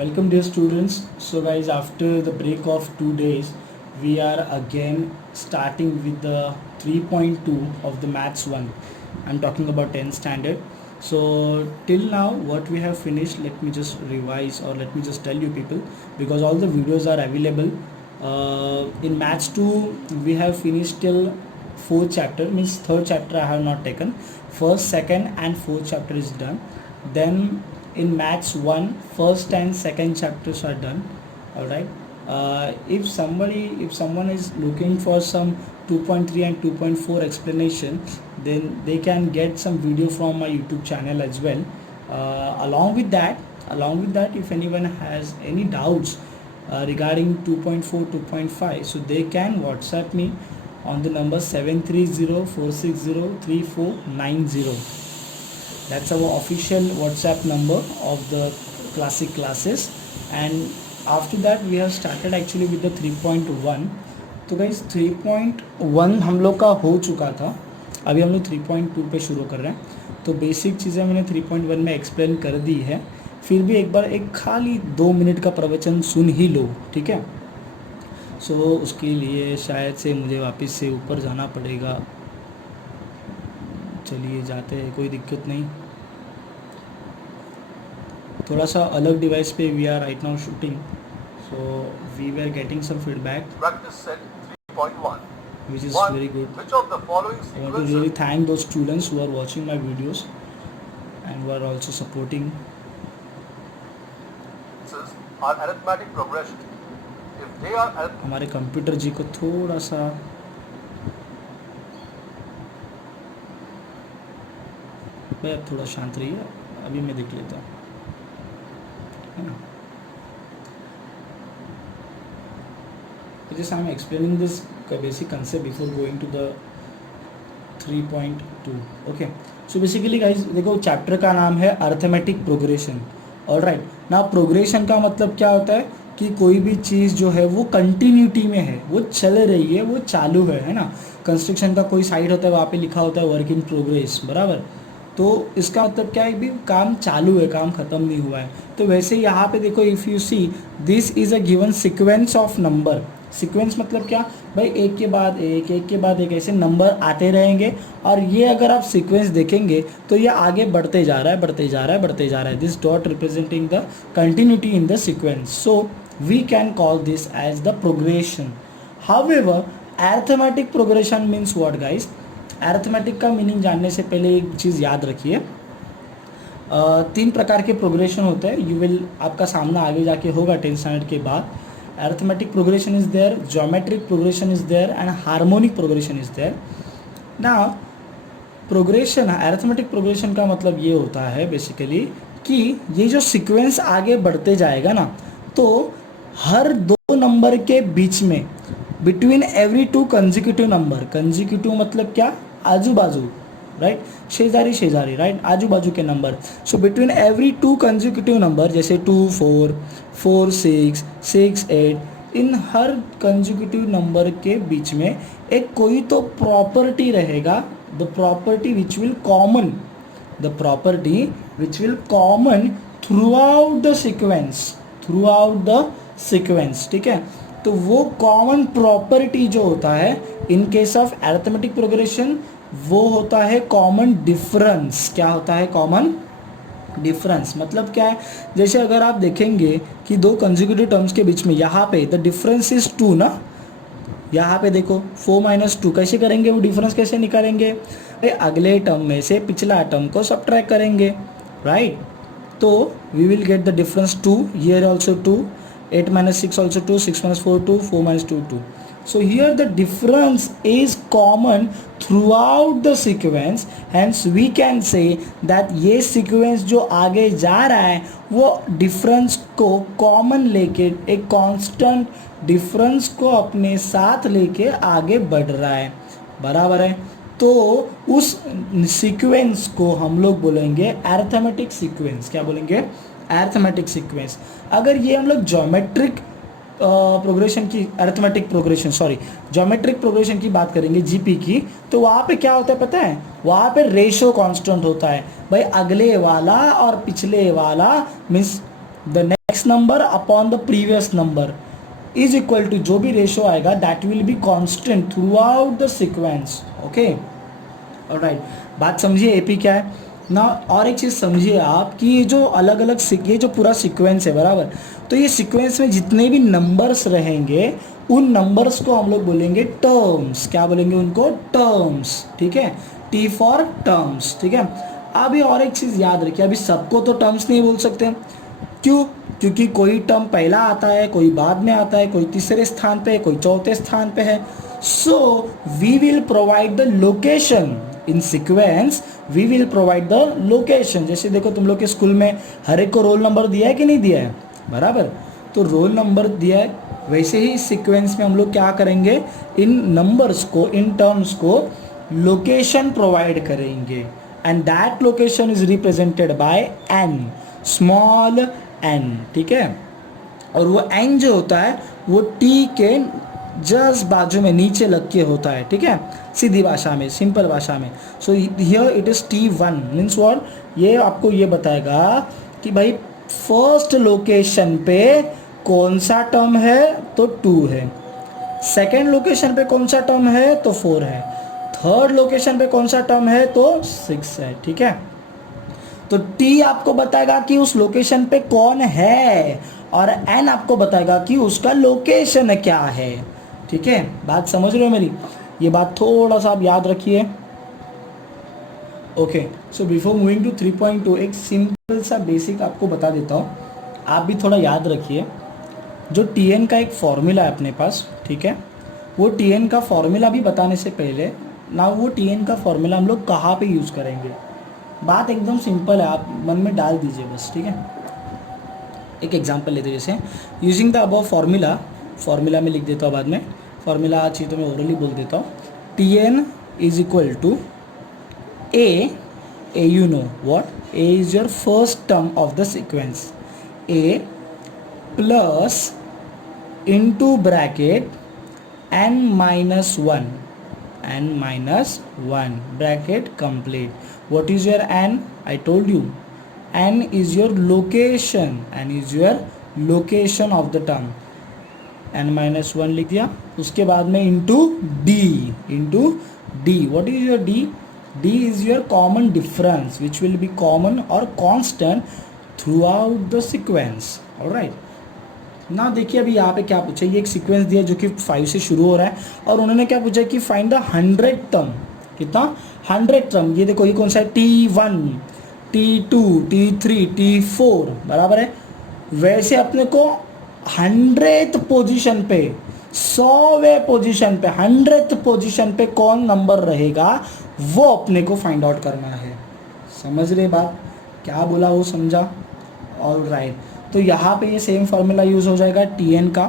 Welcome dear students. So guys, after the break of 2 days, we are again starting with the 3.2 of the maths 1. I'm talking about 10th standard. So till now what we have finished, let me just revise or let me just tell you people, because all the videos are available. In maths 2 we have finished till 4th chapter, means 3rd chapter I have not taken. First, second and 4th chapter is done. Then in maths 1 first and second chapters are done. All right. If someone is looking for some 2.3 and 2.4 explanation, then they can get some video from my YouTube channel as well. Along with that, if anyone has any doubts regarding 2.4 2.5, so they can WhatsApp me on the number 730-460-3490. That's our official WhatsApp number of the classic classes. And after that we have started actually with the 3.1. तो guys 3.1 हम लोग का हो चुका था, अभी हम लोग 3.2 पे शुरू कर रहे हैं. तो बेसिक चीज़ें मैंने 3.1 में एक्सप्लेन कर दी है. फिर भी एक बार एक खाली 2 मिनट का प्रवचन सुन ही लो, ठीक है. सो उसके लिए शायद से मुझे वापस से ऊपर जाना पड़ेगा. चलिए जाते हैं, कोई दिक्कत नहीं. थोड़ा सा अलग डिवाइस पे we are right now shooting, so we were getting some feedback which is very good. Which of the following I want to sequences really thank those students who are watching my videos and who are also supporting. are arithmetic progression? If they are हमारे computer जी को थोड़ा सा भाई अब थोड़ा शांत रहिए, अभी मैं देख लेता हूँ, है ना. Just I am explaining this basic concept before going to the 3.2. Okay, so basically guys देखो चैप्टर का नाम है अर्थमेटिक प्रोग्रेशन. All right. ना प्रोग्रेशन का मतलब क्या होता है कि कोई भी चीज़ जो है वो कंटिन्यूटी में है, वो चल रही है, वो चालू है ना. कंस्ट्रक्शन का कोई साइड होता है, वहाँ पे लिखा होता है वर्क इन प्रोग्रेस, बराबर. तो इसका मतलब क्या है भी काम चालू है, काम ख़त्म नहीं हुआ है. तो वैसे यहाँ पे देखो, if you see this is a given sequence of number. Sequence मतलब क्या भाई, एक के बाद एक, एक के बाद एक, ऐसे नंबर आते रहेंगे. और ये अगर आप सीक्वेंस देखेंगे तो ये आगे बढ़ते जा रहा है, बढ़ते जा रहा है, बढ़ते जा रहा है. This dot representing the continuity in the sequence. So we can call this as the progression. However arithmetic progression means what guys. Arithmetic का मीनिंग जानने से पहले एक चीज़ याद रखिए, 3 प्रकार के प्रोग्रेशन होते हैं. यू विल, आपका सामना आगे जाके होगा 10th स्टैंडर्ड के बाद. arithmetic progression is there, geometric progression is there, and harmonic progression is there. Now progression, arithmetic progression का मतलब ये होता है बेसिकली कि ये जो सीक्वेंस आगे बढ़ते जाएगा ना, तो हर 2 नंबर के बीच में, between every 2 consecutive number, consecutive मतलब क्या, आजू बाजू, राइट, शेजारी शेजारी, राइट, आजू बाजू के number. So between every 2 consecutive number, जैसे 2 4 4 6 6 8, इन हर कंजिक्यूटिव नंबर के बीच में एक कोई तो प्रॉपर्टी रहेगा. The property which will common, the property which will common through out the sequence, through out the sequence, ठीक है. तो वो कॉमन प्रॉपर्टी जो होता है in case of arithmetic progression, वो होता है कॉमन डिफरेंस. क्या होता है कॉमन डिफरेंस? मतलब क्या है, जैसे अगर आप देखेंगे कि 2 कंसेक्यूटिव टर्म्स के बीच में यहाँ पे द डिफरेंस इज 2 ना, यहाँ पे देखो 4 - 2, कैसे करेंगे वो डिफरेंस, कैसे निकालेंगे, अगले टर्म में से पिछला टर्म को सब्ट्रैक्ट करेंगे, राइट. तो we will get the difference 2, here also 2, 8 - 6 also 2, 6 - 4 2, 4 - 2 2. So here the difference is common throughout the sequence, hence we can say that ये sequence जो आगे जा रहा है वो difference को common लेके, एक constant difference को अपने साथ लेके आगे बढ़ रहा है, बराबर है. तो उस sequence को हम लोग बोलेंगे arithmetic sequence. क्या बोलेंगे? arithmetic sequence. अगर ये हम लोग geometric प्रोग्रेशन की, arithmetic progression, sorry, geometric progression की बात करेंगे, जीपी की, तो वहाँ पे क्या होता है पता है, वहाँ पे रेशो कांस्टेंट होता है भाई. अगले वाला और पिछले वाला means the next number upon the previous number is equal to, जो भी रेशो आएगा that will be constant throughout the sequence. Okay, alright. बात समझिए एपी क्या है ना. और एक चीज़ समझिए आप कि ये जो अलग अलग ये जो पूरा सीक्वेंस है बराबर, तो ये सीक्वेंस में जितने भी नंबर्स रहेंगे उन नंबर्स को हम लोग बोलेंगे टर्म्स. क्या बोलेंगे उनको? टर्म्स. ठीक है, टी फॉर टर्म्स. ठीक है. अभी और एक चीज़ याद रखिए, अभी सबको तो टर्म्स नहीं बोल सकते. क्यों? क्योंकि कोई टर्म पहला आता है, कोई बाद में आता है, कोई तीसरे स्थान पे है, कोई चौथे स्थान पे है. So we will provide the location in sequence. We will provide the location. जैसे देखो तुम लोग के स्कूल में हर एक को रोल नंबर दिया है कि नहीं दिया है? बराबर. तो रोल नंबर दिया है, वैसे ही सीक्वेंस में हम लोग क्या करेंगे, इन नंबर्स को, इन टर्म्स को लोकेशन प्रोवाइड करेंगे. And that location is represented by n, small n. ठीक है. और वो एन जो होता है वो टी के जस्ट बाजू में नीचे लग के होता है. ठीक है, सीधी भाषा में, सिंपल भाषा में. So here it is T1 means what, ये आपको ये बताएगा कि भाई फर्स्ट लोकेशन पे कौन सा टर्म है, तो 2 है. सेकेंड लोकेशन पे कौन सा टर्म है, तो 4 है. थर्ड लोकेशन पे कौन सा टर्म है, तो 6 है. ठीक है. तो T आपको बताएगा कि उस लोकेशन पे कौन है, और N आपको बताएगा कि उसका लोकेशन क्या है. ठीक है, बात समझ रहे हो मेरी? ये बात थोड़ा सा आप याद रखिए. Okay, so before moving to 3.2 एक सिंपल सा बेसिक आपको बता देता हूँ, आप भी थोड़ा याद रखिए. जो Tn का एक फॉर्मूला है अपने पास, ठीक है, वो Tn का फॉर्मूला भी बताने से पहले ना, वो Tn का फॉर्मूला हम लोग कहाँ पे यूज़ करेंगे, बात एकदम सिंपल है, आप मन में डाल दीजिए बस. ठीक है, एक एग्जांपल लेते हैं. जैसे using the above formula, formula में लिख देता हूँ बाद में, फार्मूला चाहिए तो मैं ओरली बोल देता हूँ. Tn is equal to A, you know what, A is your first term of the sequence, A plus into bracket n minus 1, n minus 1 bracket complete. What is your n? I told you n is your location, n is your location of the term, n minus 1 लिख दिया. उसके बाद में into d, into d. What is your d? D is your common difference which will be common or constant throughout the sequence. Alright. ना देखिए अभी यहाँ पे क्या पूछा, ये एक सीक्वेंस दिया जो कि 5 से शुरू हो रहा है, और उन्होंने क्या पूछा कि फाइंड द 100 टर्म. कितना? 100 टर्म. ये देखो ये कौन सा है, T1, T2, T3, T4 बराबर है. वैसे अपने को 100th पोजीशन पे, 100वें पोजीशन पे, 100th पोजीशन पे कौन नंबर रहेगा वो अपने को फाइंड आउट करना है. समझ रहे बात? क्या बोला वो समझा? All right. तो यहाँ पे ये सेम फार्मूला यूज़ हो जाएगा Tn का.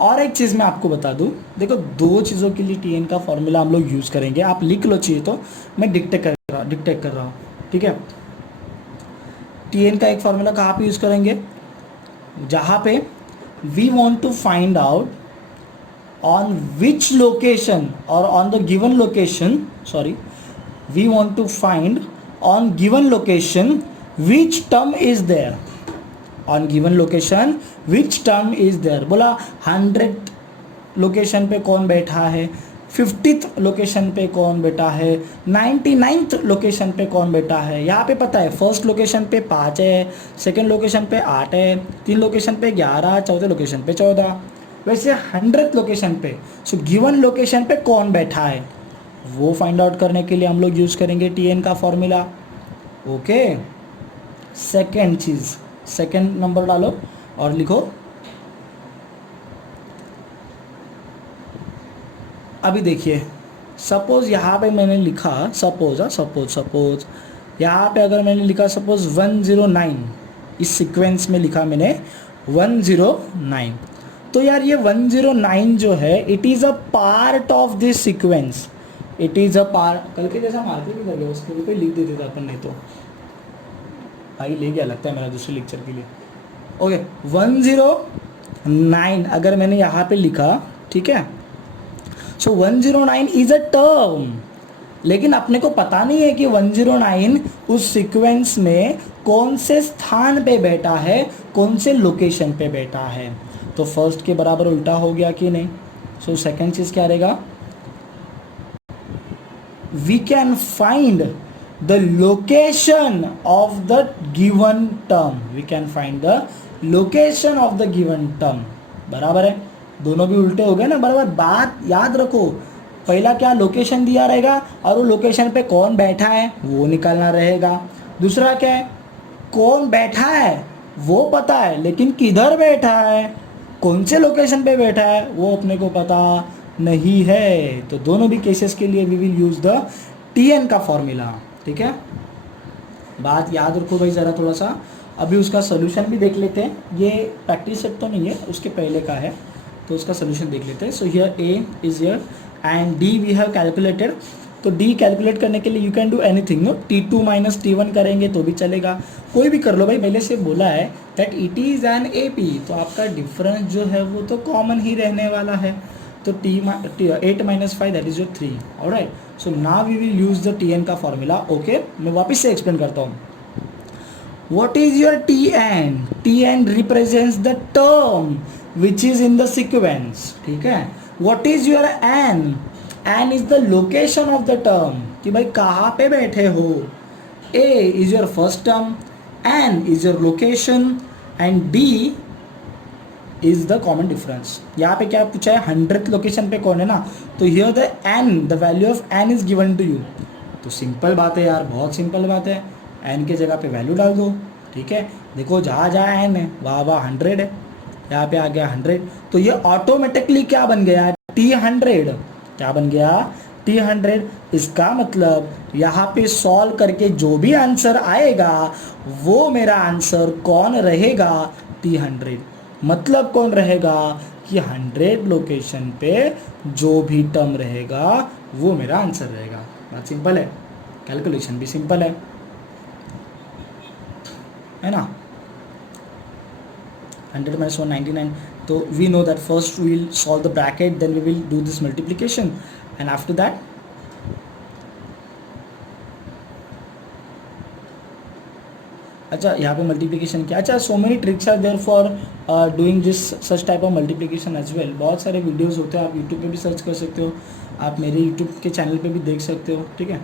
और एक चीज़ मैं आपको बता दूँ, देखो 2 चीज़ों के लिए Tn का फार्मूला हम लोग यूज़ करेंगे. आप लिख लो चाहिए तो, मैं डिक्टेट कर रहा हूँ. ठीक है. Tn का एक फार्मूला कहाँ पे यूज़ करेंगे, जहाँ पे we want to find out on which location or on the given location, sorry, we want to find on given location which term is there, on given location which term is there. बोला 100th location पे कौन बैठा है, 50th location पे कौन बैठा है, 99th location पे कौन बैठा है. यहाँ पे पता है फर्स्ट लोकेशन पे 5 है, सेकंड लोकेशन पे 8 है, 3 लोकेशन पे 11, चौथे लोकेशन पे 14. वैसे 100th लोकेशन पे, सो गिवन लोकेशन पे कौन बैठा है वो फाइंड आउट करने के लिए हम लोग यूज़ करेंगे Tn का फॉर्मूला. ओके. सेकेंड चीज़, सेकेंड नंबर डालो और लिखो. अभी देखिए, सपोज यहाँ पे मैंने लिखा, सपोज यहाँ पे अगर मैंने लिखा सपोज 109, इस सीक्वेंस में लिखा मैंने 109, तो यार ये 109 जो है it is a part of this sequence. It is a part. कल के जैसा मार्केट भी कर गया, उसके पे लिख देते थे अपन, नहीं तो भाई ले गया लगता है मेरा दूसरे लेक्चर के लिए. ओके, 109 अगर मैंने यहाँ पे लिखा, ठीक है, सो 109 इज़ अ टर्म. लेकिन अपने को पता नहीं है कि 109 उस सीक्वेंस में कौन से स्थान पे बैठा है, कौन से लोकेशन पे बैठा है। तो फर्स्ट के बराबर उल्टा हो गया कि नहीं। सो सेकंड चीज़ क्या रहेगा, we can find the location of the given term, we can find the location of the given term. बराबर है, दोनों भी उल्टे हो गए ना। बराबर, बात याद रखो, पहला क्या लोकेशन दिया रहेगा और वो लोकेशन पे कौन बैठा है वो निकालना रहेगा। दूसरा क्या है, कौन बैठा है वो पता है, लेकिन किधर बैठा है, कौन से लोकेशन पे बैठा है वो अपने को पता नहीं है। तो दोनों भी केसेस के लिए we will use the TN का फॉर्मूला। ठीक है, बात याद रखो भाई ज़रा थोड़ा सा। अभी उसका सोल्यूशन भी देख लेते हैं, ये प्रैक्टिस सेट तो नहीं है, उसके पहले का है, तो उसका सोल्यूशन देख लेते हैं। So here A is here and D we have calculated. तो D कैलकुलेट करने के लिए you can do anything, no T2 minus T1 करेंगे तो भी चलेगा, कोई भी कर लो भाई। पहले से बोला है that it is N AP, तो आपका डिफरेंस जो है वो तो कॉमन ही रहने वाला है। तो 8 minus 5 that is your 3। Alright, so now we will use the TN का फॉर्मूला। ओके, मैं वापस से एक्सप्लेन करता हूँ। What is your TN? TN represents the term which is in the sequence. ठीक है, what is your N? N is the location of the term, कि भाई कहाँ पे बैठे हो। A is your first term, N is your location and D is the common difference. यहाँ पे क्या पूछा है, 100th लोकेशन पे कौन है ना, तो here the N, the value of N is given to you। तो सिंपल बात है यार, बहुत सिंपल बात है, एन के जगह पे वैल्यू डाल दो। ठीक है, देखो जहाँ जहाँ एन है वहाँ वहाँ 100 है, यहाँ पे आ गया 100, तो ये ऑटोमेटिकली क्या बन गया, T100। क्या बन गया, T100। इसका मतलब यहाँ पे सॉल्व करके जो भी आंसर आएगा वो मेरा आंसर कौन रहेगा, T100। मतलब कौन रहेगा कि 100 लोकेशन पे जो भी टर्म रहेगा वो मेरा आंसर रहेगा। बात सिंपल है, कैलकुलेशन भी सिंपल है ना। 100 minus 199, तो we know that first we will solve the bracket, then we will do this multiplication and after that अच्छा यहाँ पे मल्टीप्लिकेशन किया। अच्छा, so many tricks are there for doing this such type of multiplication as well. बहुत सारे videos होते हैं, आप यूट्यूब पे भी सर्च कर सकते हो, आप मेरे यूट्यूब के चैनल पे भी देख सकते हो। ठीक है,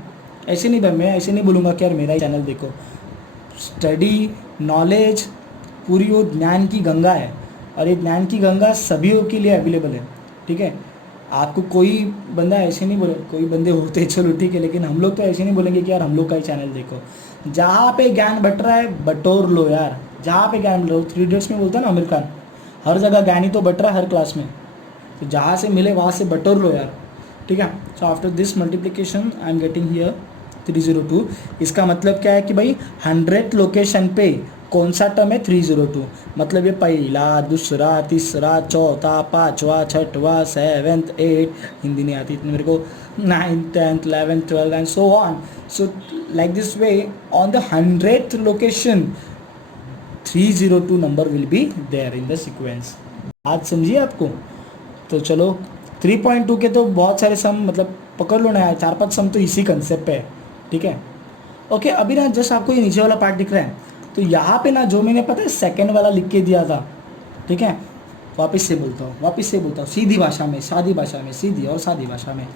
ऐसे नहीं भाई, मैं ऐसे नहीं बोलूँगा कि यार मेरा ही चैनल देखो। स्टडी, नॉलेज, पूरी वो ज्ञान की गंगा है, और ये ज्ञान की गंगा सभी के लिए अवेलेबल है। ठीक है, आपको कोई बंदा ऐसे नहीं बोले, कोई बंदे होते चलो ठीक है, लेकिन हम लोग तो ऐसे नहीं बोलेंगे कि यार हम लोग का ही चैनल देखो। जहाँ पे ज्ञान बट रहा है बटोर लो यार, जहाँ पे ज्ञान लो। 3 इडियट्स में बोलता है ना आमिर खान, हर जगह ज्ञान ही तो बट रहा है हर क्लास में, तो जहाँ से मिले वहाँ से बटोर लो यार। ठीक है, so after this multiplication I am getting here 302। इसका मतलब क्या है कि भाई 100 लोकेशन पे कौन सा टर्म है, 302। मतलब ये पहला, दूसरा, तीसरा, चौथा, पाँचवा, छठवा, 7th, 8th, हिंदी नहीं आती इतनी मेरे को, 9th, 10th, 11th, 12th and so on. So like this way on the 100th location 302 number will be there in the sequence. बात समझिए आपको। तो चलो 3.2 के तो बहुत सारे सम मतलब पकड़ लो ना यार, 4-5 सम तो इसी कंसेप्ट पे है। ठीक है, ओके। अभी ना जस्ट आपको ये नीचे वाला पार्ट दिख रहा है, तो यहाँ पे ना जो मैंने पता है सेकंड वाला लिख के दिया था। ठीक है, वापस से बोलता हूँ सीधी भाषा में, सादी भाषा में, सीधी और सादी भाषा में।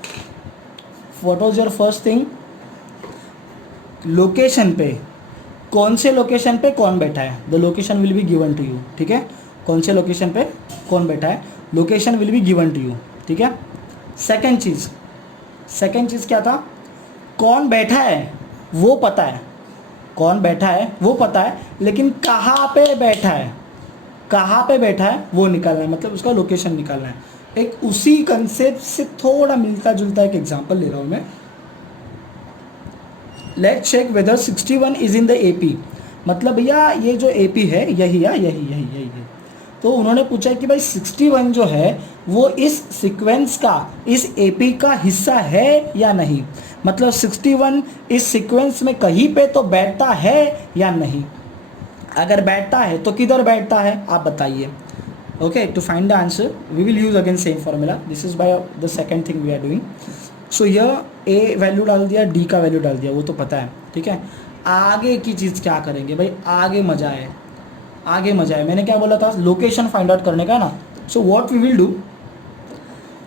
What was your first thing, location पे कौन से लोकेशन पे कौन बैठा है, the location will be given to you. ठीक है, कौन से लोकेशन पे कौन बैठा है, location will be given to you. ठीक है, सेकंड चीज़ क्या था, कौन बैठा है वो पता है, कौन बैठा है वो पता है, लेकिन कहाँ पे बैठा है वो निकालना है, मतलब उसका लोकेशन निकालना है। एक उसी कंसेप्ट से थोड़ा मिलता जुलता एक एग्जांपल ले रहा हूँ मैं। Let's check whether 61 is in the AP। मतलब भैया ये जो AP है यही है। तो उन्होंने पूछा कि भाई 61 जो है वो इस सीक्वेंस का, इस AP का हिस्सा है या नहीं। मतलब 61 इस सीक्वेंस में कहीं पे तो बैठता है या नहीं। अगर बैठता है तो किधर बैठता है आप बताइए। Okay, to find the answer we will use again same formula. This is by the second thing we are doing. So यह ए वैल्यू डाल दिया, डी का वैल्यू डाल दिया, वो तो पता है, ठीक है। आगे की चीज़ क्या करेंगे भाई, आगे मज़ा है, आगे मज़ा है। मैंने क्या बोला था, लोकेशन फाइंड आउट करने का ना। So what we will do,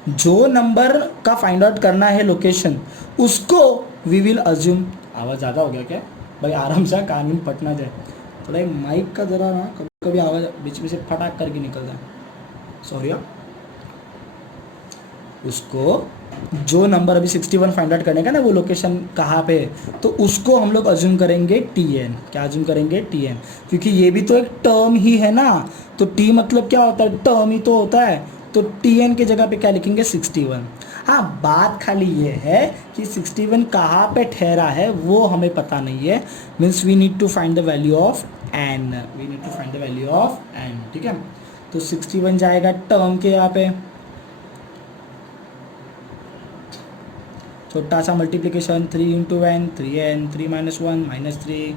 जो नंबर का फाइंड आउट करना है लोकेशन, उसको वी विल अज्यूम। आवाज़ ज़्यादा हो गया क्या भाई, आराम से कान में पटना जाए थोड़ा, एक माइक का ज़रा ना कभी कभी आवाज़ बीच में से फटाक करके निकलता है, सॉरी। उसको जो नंबर अभी 61 फाइंड आउट करने का ना, वो लोकेशन कहाँ पे है, तो उसको हम लोग अज्यूम करेंगे TN। क्या अज्यूम करेंगे, TN, क्योंकि ये भी तो एक टर्म ही है ना। तो T मतलब क्या होता है, टर्म ही तो होता है। तो TN की जगह पे क्या लिखेंगे, 61। हाँ, बात खाली ये है कि 61 कहाँ पे ठहरा है वो हमें पता नहीं है। Means we need to find the value of n, we need to find the value of n, ठीक है। तो 61 जाएगा टर्म के यहाँ पे, छोटा सा multiplication, 3 into n, 3n, 3 minus 1 minus 3,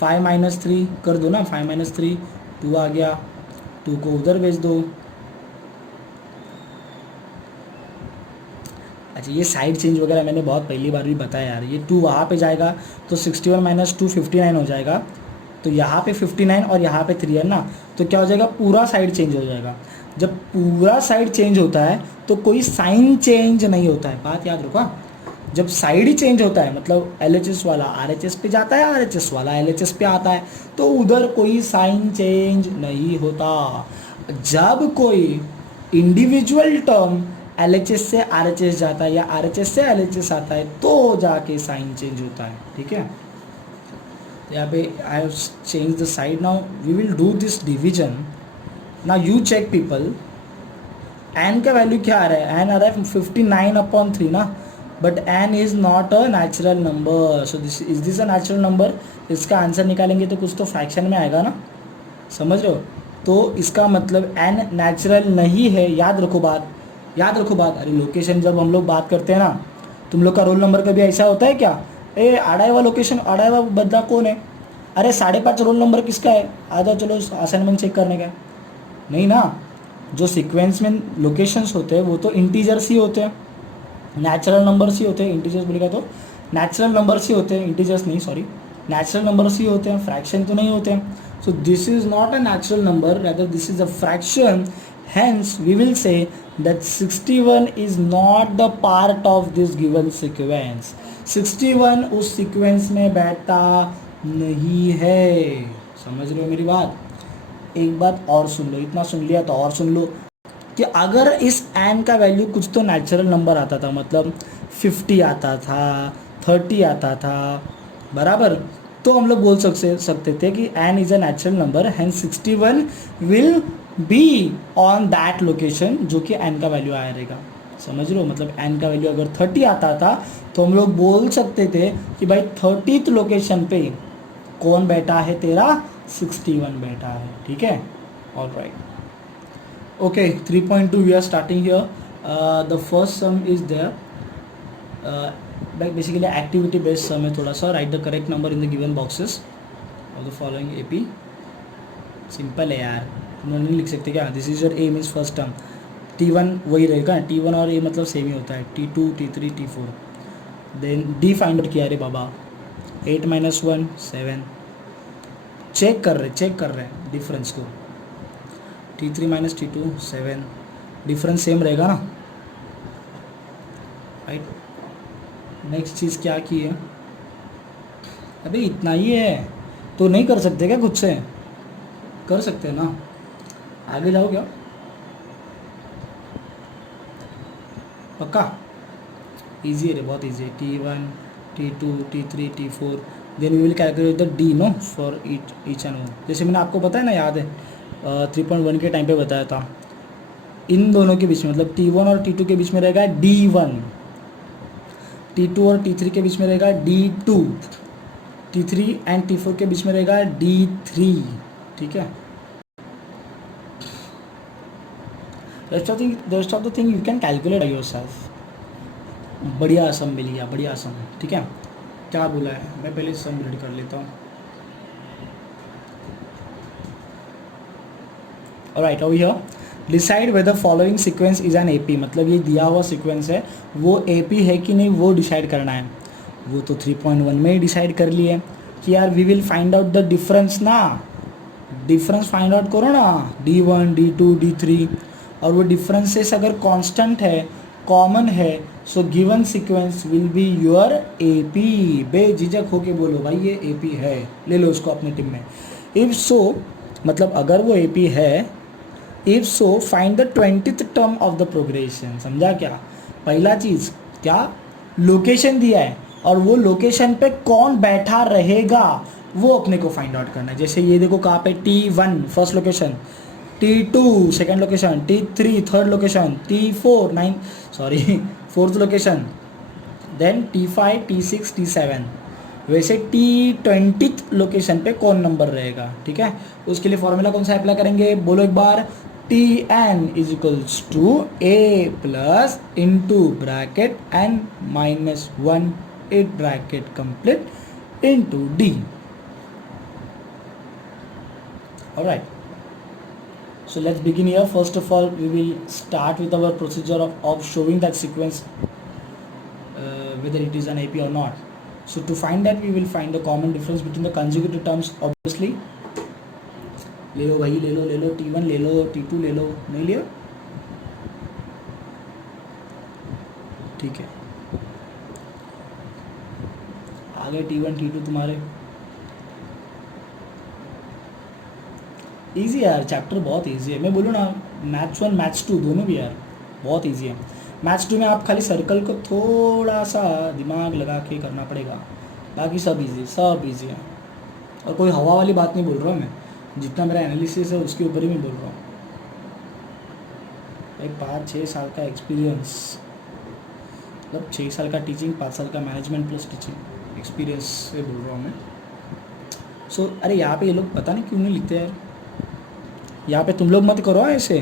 5 minus 3 कर दो ना, 5 माइनस 3 2 आ गया, 2 को उधर भेज दो। अच्छा, ये साइड चेंज वगैरह मैंने बहुत पहली बार भी बताया यार। ये 2 वहाँ पे जाएगा तो 61 माइनस 2 59 हो जाएगा। तो यहाँ पे 59 और यहाँ पे 3 है ना, तो क्या हो जाएगा, पूरा साइड चेंज हो जाएगा। जब पूरा साइड चेंज होता है तो कोई साइन चेंज नहीं होता है, बात याद रखो। जब साइड ही चेंज होता है मतलब LHS वाला RHS पे जाता है, RHS वाला LHS पे आता है, तो उधर कोई साइन चेंज नहीं होता। जब कोई इंडिविजुअल टर्म LHS से RHS जाता है या RHS से LHS आता है तो जाके साइन चेंज होता है, ठीक है। यहाँ पे I have change the side. Now we will do this division. Now you check people, n का वैल्यू क्या आ रहा है, एन आ रहा है 59/3 ना, but n is not a natural number. So this is this a natural number. इसका answer निकालेंगे तो कुछ तो फ्रैक्शन में आएगा ना, समझ रहे हो। तो इसका मतलब एन नेचुरल नहीं है, याद रखो बात, याद रखो बात। अरे लोकेशन जब हम लोग बात करते हैं ना, तुम लोग का रोल नंबर कभी ऐसा होता है क्या, ए आड़ाईवा लोकेशन, आड़ाईवा बंदा कौन है, अरे 5.5 रोल नंबर किसका है, आ जाओ चलो असाइनमेंट चेक करने का। नहीं ना, जो सीक्वेंस में लोकेशंस होते हैं वो तो इंटीजर्स ही होते हैं, नेचुरल नंबर्स ही होते हैं। इंटीजर्स बोलेगा तो नेचुरल नंबर्स ही होते हैं, इंटीजर्स नहीं, सॉरी, नेचुरल नंबर्स ही होते हैं, फ्रैक्शन तो नहीं होते हैं। So this is not a natural number, rather this is a fraction. Hence we will say that 61 is not the part of this given sequence. 61 उस सीक्वेंस में बैठता नहीं है, समझ रहे हो मेरी बात। एक बात और सुन लो, इतना सुन लिया तो और सुन लो कि अगर इस एन का वैल्यू कुछ तो नेचुरल नंबर आता था, मतलब 50 आता था, 30 आता था, बराबर, तो हम लोग बोल सकते थे कि n is a natural number, hence 61 will be on that location जो कि एन का वैल्यू आया रहेगा, समझ लो। मतलब एन का वैल्यू अगर 30 आता था तो हम लोग बोल सकते थे कि भाई 30th लोकेशन पे कौन बैठा है तेरा, 61 बैठा है, ठीक है। All right, okay, 3.2 we are starting here. The first sum is there, basically activity based sum है थोड़ा सा। write the correct number in the given boxes of the following AP। Simple है यार, तुम नहीं लिख सकते क्या, this is your A means first term, T1 वही रहेगा, T1 और A मतलब सेम ही होता है, T2 T3 T4, then D find out किया रे बाबा, 8 माइनस 1 7, चेक कर रहे डिफरेंस को, T3 minus T2 7, difference same रहेगा ना, राइट। नेक्स्ट चीज़ क्या की है, अबे इतना ही है तो नहीं कर सकते क्या, खुद से कर सकते हैं ना, आगे जाओ क्या, पक्का इजी है रे, बहुत इजी है। T1 T2 T3 T4, then we will calculate the D no for each and one. जैसे मैंने आपको बताया ना, याद है 3.1 के टाइम पे बताया था, इन दोनों के बीच में मतलब T1 और T2 के बीच में रहेगा D1, T2 और T3 के बीच में रहेगा D2, T3 एंड T4 के बीच में रहेगा D3, ठीक है। Rest of the thing you can calculate by yourself. बढ़िया सम मिल गया, बढ़िया सम, ठीक है। क्या बोला है, मैं पहले सम रेडी कर लेता हूँ। Alright, over here decide whether following sequence is an AP, मतलब ये दिया हुआ सीक्वेंस है वो AP है कि नहीं वो डिसाइड करना है। वो तो 3.1 में ही डिसाइड कर लिए कि यार we will find out the difference ना, डिफरेंस फाइंड आउट करो ना, D1 D2 D3, और वो डिफरेंसेस अगर कांस्टेंट है कॉमन है so given sequence will be your AP। बेझिझक होके बोलो भाई ये AP है, ले लो उसको अपने टीम में। इफ सो मतलब अगर वो AP है, if so find the 20th term of the progression. समझा क्या? पहला चीज़ क्या, लोकेशन दिया है और वो लोकेशन पे कौन बैठा रहेगा वो अपने को फाइंड आउट करना है। जैसे ये देखो कहाँ पे, T1 first location, T2 second location, T3 third location, T4 fourth location, then T5 T6 T7। वैसे T20th लोकेशन पे कौन नंबर रहेगा, ठीक है। उसके लिए फॉर्मूला कौन सा अप्लाई करेंगे, बोलो एक बार, Tn is equals to A plus into bracket N minus 1 8 bracket complete into D। Alright, so let's begin here. First of all we will start with our procedure of showing that sequence whether it is an AP or not. So to find that we will find the common difference between the consecutive terms obviously। ले लो भाई, ले लो T1 ले लो, T2 ले लो, नहीं लिया, ठीक है। आगे T1 T2 तुम्हारे इजी है यार, चैप्टर बहुत इजी है। मैं बोलूँ ना मैथ्स 1 मैथ्स 2 दोनों भी यार बहुत इजी है। मैथ्स 2 में आप खाली सर्कल को थोड़ा सा दिमाग लगा के करना पड़ेगा, बाकी सब इजी है। और कोई हवा वाली बात नहीं बोल रहा हूँ मैं, जितना मेरा एनालिसिस है उसके ऊपर ही मैं बोल रहा हूँ। भाई 5-6 साल का एक्सपीरियंस, मतलब 6 साल का टीचिंग, 5 साल का मैनेजमेंट प्लस टीचिंग एक्सपीरियंस से बोल रहा हूँ मैं। सो अरे यहाँ पे ये लोग पता नहीं क्यों नहीं लिखते यार, यहाँ पे तुम लोग मत करो ऐसे।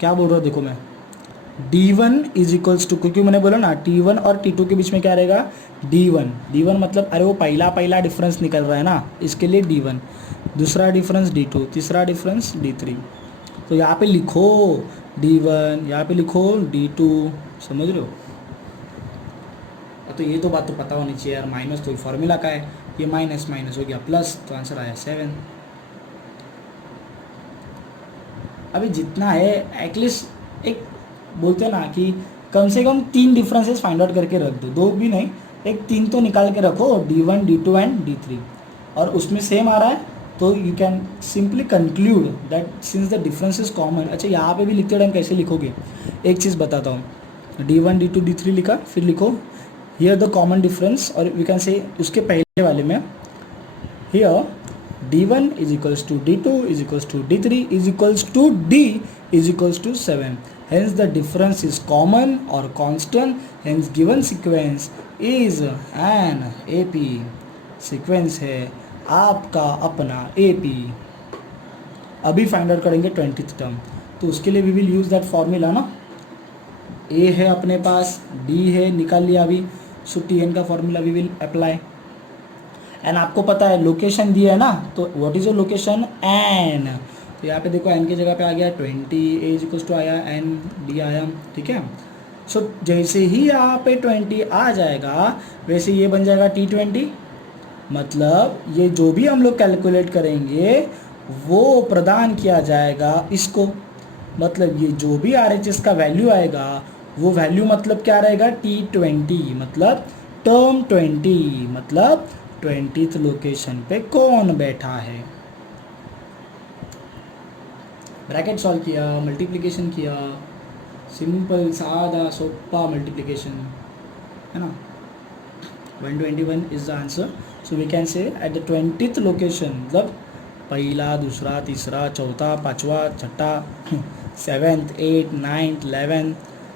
क्या बोल रहा हूँ देखो मैं, D1 इज इक्वल्स टू, क्योंकि मैंने बोला ना T1 और T2 के बीच में क्या रहेगा, D1 मतलब अरे वो पहला डिफरेंस निकल रहा है ना, इसके लिए D1, दूसरा डिफरेंस D2, तीसरा डिफरेंस D3। तो यहाँ पे लिखो D1, यहाँ पे लिखो D2, समझ रहे हो। तो ये तो बात तो पता होनी चाहिए यार, माइनस तो फॉर्मूला का है, ये माइनस हो गया प्लस, तो आंसर आया 7। अभी जितना है एटलीस्ट एक बोलते हैं ना कि कम से कम 3 डिफरेंसेस फाइंड आउट करके रख दो, 2 भी नहीं, एक 3 तो निकाल के रखो, D1 D2 एंड D3, और उसमें सेम आ रहा है तो you can simply conclude that since the difference is common. अच्छा यहाँ पे भी लिखते टाइम कैसे लिखोगे, एक चीज़ बताता हूँ, D1 D2 D3 लिखा, फिर लिखो हियर द कॉमन डिफरेंस, और वी कैन से उसके पहले वाले में here D1 is equals to D2 is equals to D3 is equals to D is equals to 7. Hence the difference is common or constant. Hence given sequence is an AP. Sequence है आपका अपना AP। अभी find out करेंगे 20th term, तो उसके लिए we will use that formula ना। A है अपने पास, D है निकाल लिया अभी, सो Tn का formula we will apply. And आपको पता है लोकेशन दिया है ना, तो what is your location N, तो यहाँ पे देखो N की जगह पे आ गया 20, A इज इक्वल्स टू आया N D आया, ठीक है। सो जैसे ही यहाँ पे 20 आ जाएगा वैसे ये बन जाएगा T20, मतलब ये जो भी हम लोग कैलकुलेट करेंगे वो प्रदान किया जाएगा इसको, मतलब ये जो भी RHS का वैल्यू आएगा वो वैल्यू मतलब क्या रहेगा, T20, मतलब टर्म 20, मतलब 20th लोकेशन पे कौन बैठा है। ब्रैकेट सॉल्व किया, मल्टीप्लिकेशन किया, सिंपल सादा सोपा मल्टीप्लिकेशन है ना, 121 is the answer. So we can say at the 20th location, मतलब पहला दूसरा तीसरा चौथा पांचवा छठा 7th 8th 9th 11th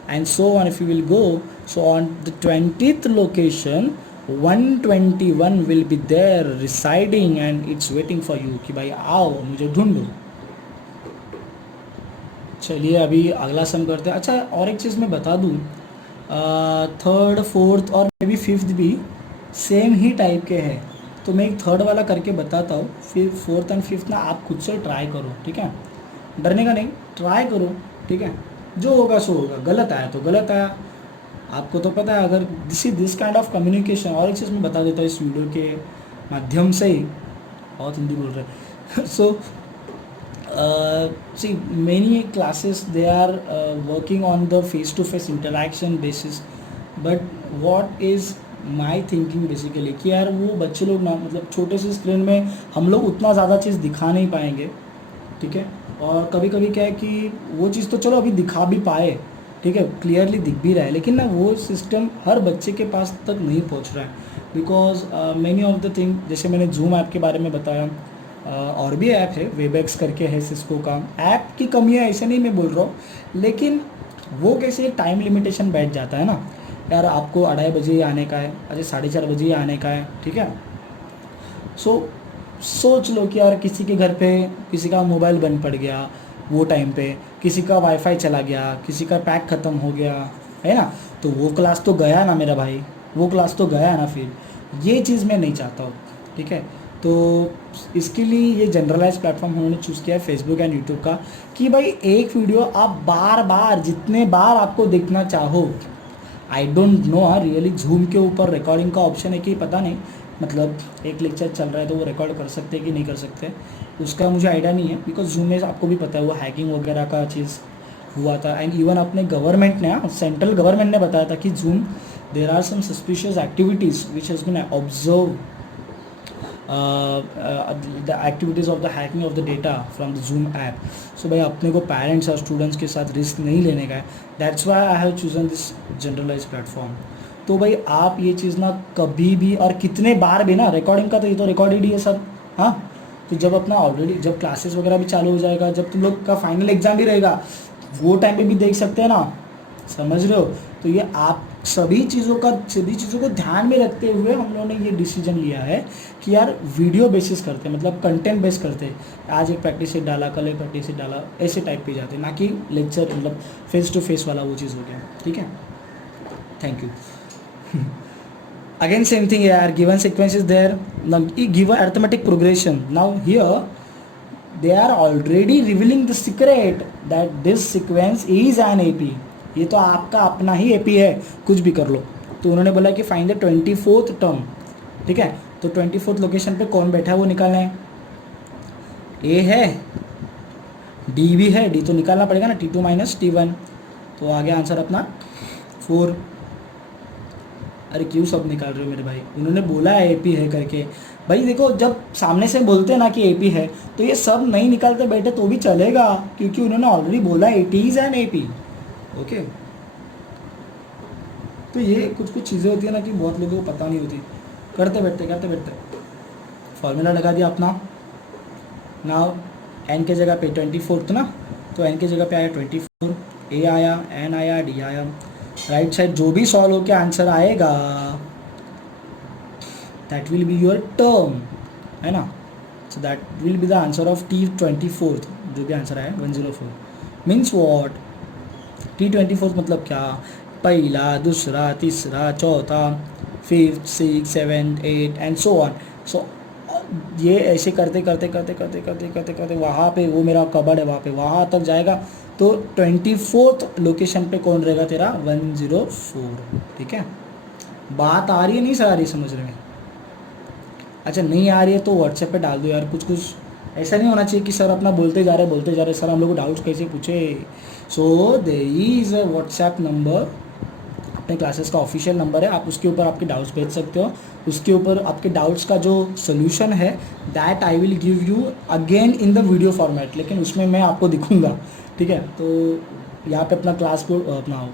and so on if you will go, so on the 20th location 121 will be there residing and it's waiting for you कि भाई आओ मुझे ढूंढो। चलिए अभी अगला सम करते हैं। अच्छा और एक चीज़ मैं बता दूँ, 3rd 4th और मे बी 5th भी सेम ही टाइप के हैं, तो मैं एक 3rd वाला करके बताता हूँ, फिर 4th एंड 5th ना आप खुद से ट्राई करो, ठीक है, डरने का नहीं, ट्राई करो, ठीक है, जो होगा सो होगा, गलत आया तो गलत आया, आपको तो पता है। अगर दिस काइंड ऑफ कम्युनिकेशन, और एक चीज़ मैं बता देता हूँ इस वीडियो के माध्यम से ही, बहुत हिंदी बोल रहे सो see many classes they are working on the face to face interaction basis, but what is my thinking basically कि यार वो बच्चे लोग ना, मतलब छोटे से स्क्रीन में हम लोग उतना ज़्यादा चीज़ दिखा नहीं पाएंगे, ठीक है। और कभी कभी क्या है कि वो चीज़ तो चलो अभी दिखा भी पाए, ठीक है, क्लियरली दिख भी रहा है, लेकिन ना वो सिस्टम हर बच्चे के पास तक नहीं पहुंच रहा है, because many of the thing, जैसे मैंने जूम ऐप के बारे में बताया, और भी ऐप है, वेबएक्स करके है सिस्को का, ऐप की कमी है ऐसे नहीं मैं बोल रहा हूँ, लेकिन वो कैसे टाइम लिमिटेशन बैठ जाता है ना यार, आपको 2:30 बजे आने का है, अरे 4:30 बजे आने का है, ठीक है। सोच लो कि यार किसी के घर पे किसी का मोबाइल बंद पड़ गया वो टाइम पे, किसी का वाईफाई चला गया, किसी का पैक ख़त्म हो गया, है ना, तो वो क्लास तो गया ना मेरा भाई, वो क्लास तो गया ना, फिर ये चीज़ मैं नहीं चाहता हूँ, ठीक है। तो इसके लिए ये जनरलाइज प्लेटफॉर्म उन्होंने चूज़ किया है फेसबुक एंड यूट्यूब का, कि भाई एक वीडियो आप बार बार जितने बार आपको देखना चाहो, I don't know really zoom के ऊपर रिकॉर्डिंग का ऑप्शन है कि पता नहीं, मतलब एक लेक्चर चल रहा है तो वो रिकॉर्ड कर सकते हैं कि नहीं कर सकते, उसका मुझे आइडिया नहीं है, बिकॉज जूम में आपको भी पता है वो हैकिंग वगैरह का चीज़ हुआ था, एंड इवन अपने गवर्नमेंट ने, सेंट्रल गवर्नमेंट ने बताया था कि Zoom there are some suspicious activities which has been observe the activities of the hacking of the data from the Zoom app. So भाई अपने को पेरेंट्स और स्टूडेंट्स के साथ रिस्क नहीं लेने का है, that's why I have chosen this generalize platform. तो भाई आप ये चीज़ ना कभी भी और कितने बार भी ना, रिकॉर्डिंग का तो ये तो रिकॉर्डेड ही है सब, हाँ, तो जब अपना ऑलरेडी जब क्लासेस वगैरह भी चालू हो जाएगा, जब तुम लोग का फाइनल एग्जाम भी रहेगा, वो टाइम पे भी देख सकते हैं ना, समझ रहे हो। तो ये आप सभी चीज़ों को ध्यान में रखते हुए हम लोगों ने ये डिसीजन लिया है कि यार वीडियो बेसिस करते हैं, मतलब कंटेंट बेस करते हैं, आज एक प्रैक्टिस सेट डाला, कल एक प्रैक्टिस सेट डाला, ऐसे टाइप पे जाते हैं, ना कि लेक्चर मतलब फेस टू फेस वाला वो चीज़ हो गया, ठीक है। Thank you. Again same thing here, given sequence is there, now given arithmetic progression, now here they are already revealing the secret that this sequence is an AP, ये तो आपका अपना ही AP है, कुछ भी कर लो। तो उन्होंने बोला कि फाइंड द 24th टर्म, ठीक है, तो 24th लोकेशन पे कौन बैठा है वो निकालना है, A है, D भी है, D तो निकालना पड़ेगा ना, T2 - T1, तो आगे आंसर अपना 4। अरे क्यों सब निकाल रहे हो मेरे भाई, उन्होंने बोला है AP है करके, भाई देखो जब सामने से बोलते हैं ना कि AP है, तो ये सब नहीं निकालते बैठे तो भी चलेगा, क्योंकि उन्होंने ऑलरेडी बोला it is N AP, okay. तो ये कुछ चीज़ें होती है ना कि बहुत लोगों को पता नहीं होती, करते बैठते फॉर्मूला लगा दिया अपना, नाउ n के जगह पे 24th ना, तो n के जगह पे आया 24, A आया, N आया, D आया, राइट साइड जो भी सॉल्व होकर आंसर आएगा that will be your term, है ना, so that will be the answer of T24th, जो भी आंसर आया 104 मीन्स वॉट, T24th मतलब क्या, पहला, दूसरा, तीसरा, चौथा, 5th 6th 7th 8th and so on. सो ये ऐसे करते वहाँ पे वो मेरा कबर्ड है, वहाँ पे वहाँ तक जाएगा, तो 24th लोकेशन पे कौन रहेगा तेरा 104, ठीक है। बात आ रही है नहीं सर, आ रही समझ रहे हैं, अच्छा नहीं आ रही है तो व्हाट्सएप पे डाल दो यार, कुछ ऐसा नहीं होना चाहिए कि सर अपना बोलते जा रहे सर हम लोग को डाउट्स कैसे पूछे। So there is a WhatsApp number, अपने क्लासेस का ऑफिशियल नंबर है, आप उसके ऊपर आपके डाउट्स भेज सकते हो, उसके ऊपर आपके डाउट्स का जो सोल्यूशन है that I will give you again in the video format, लेकिन उसमें मैं आपको दिखूंगा, ठीक है। तो यहाँ पे अपना क्लास बोर्ड, अपना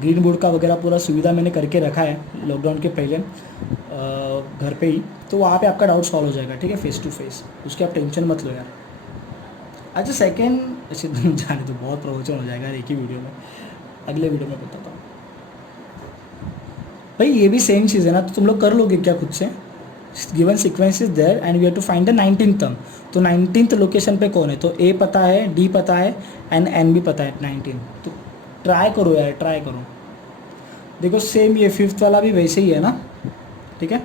ग्रीन बोर्ड का वगैरह पूरा सुविधा मैंने करके रखा है लॉकडाउन के पहले घर पे ही, तो वहाँ पे आपका डाउट सॉल्व हो जाएगा, ठीक है, फेस टू फेस, उसकी आप टेंशन मत लो यार। अच्छा सेकेंड, ऐसे जाने तो बहुत प्रवचन हो जाएगा एक ही वीडियो में, अगले वीडियो में बताता हूँ भाई, ये भी सेम चीज़ है ना, तो तुम लोग कर लोगे क्या खुद से, given sequence is there and we have to find the 19th term, तो 19th लोकेशन पे कौन है, तो A पता है, D पता है एंड N भी पता है 19, तो ट्राई करो यार, ट्राई करो। देखो सेम ये 5th वाला भी वैसे ही है ना, ठीक है।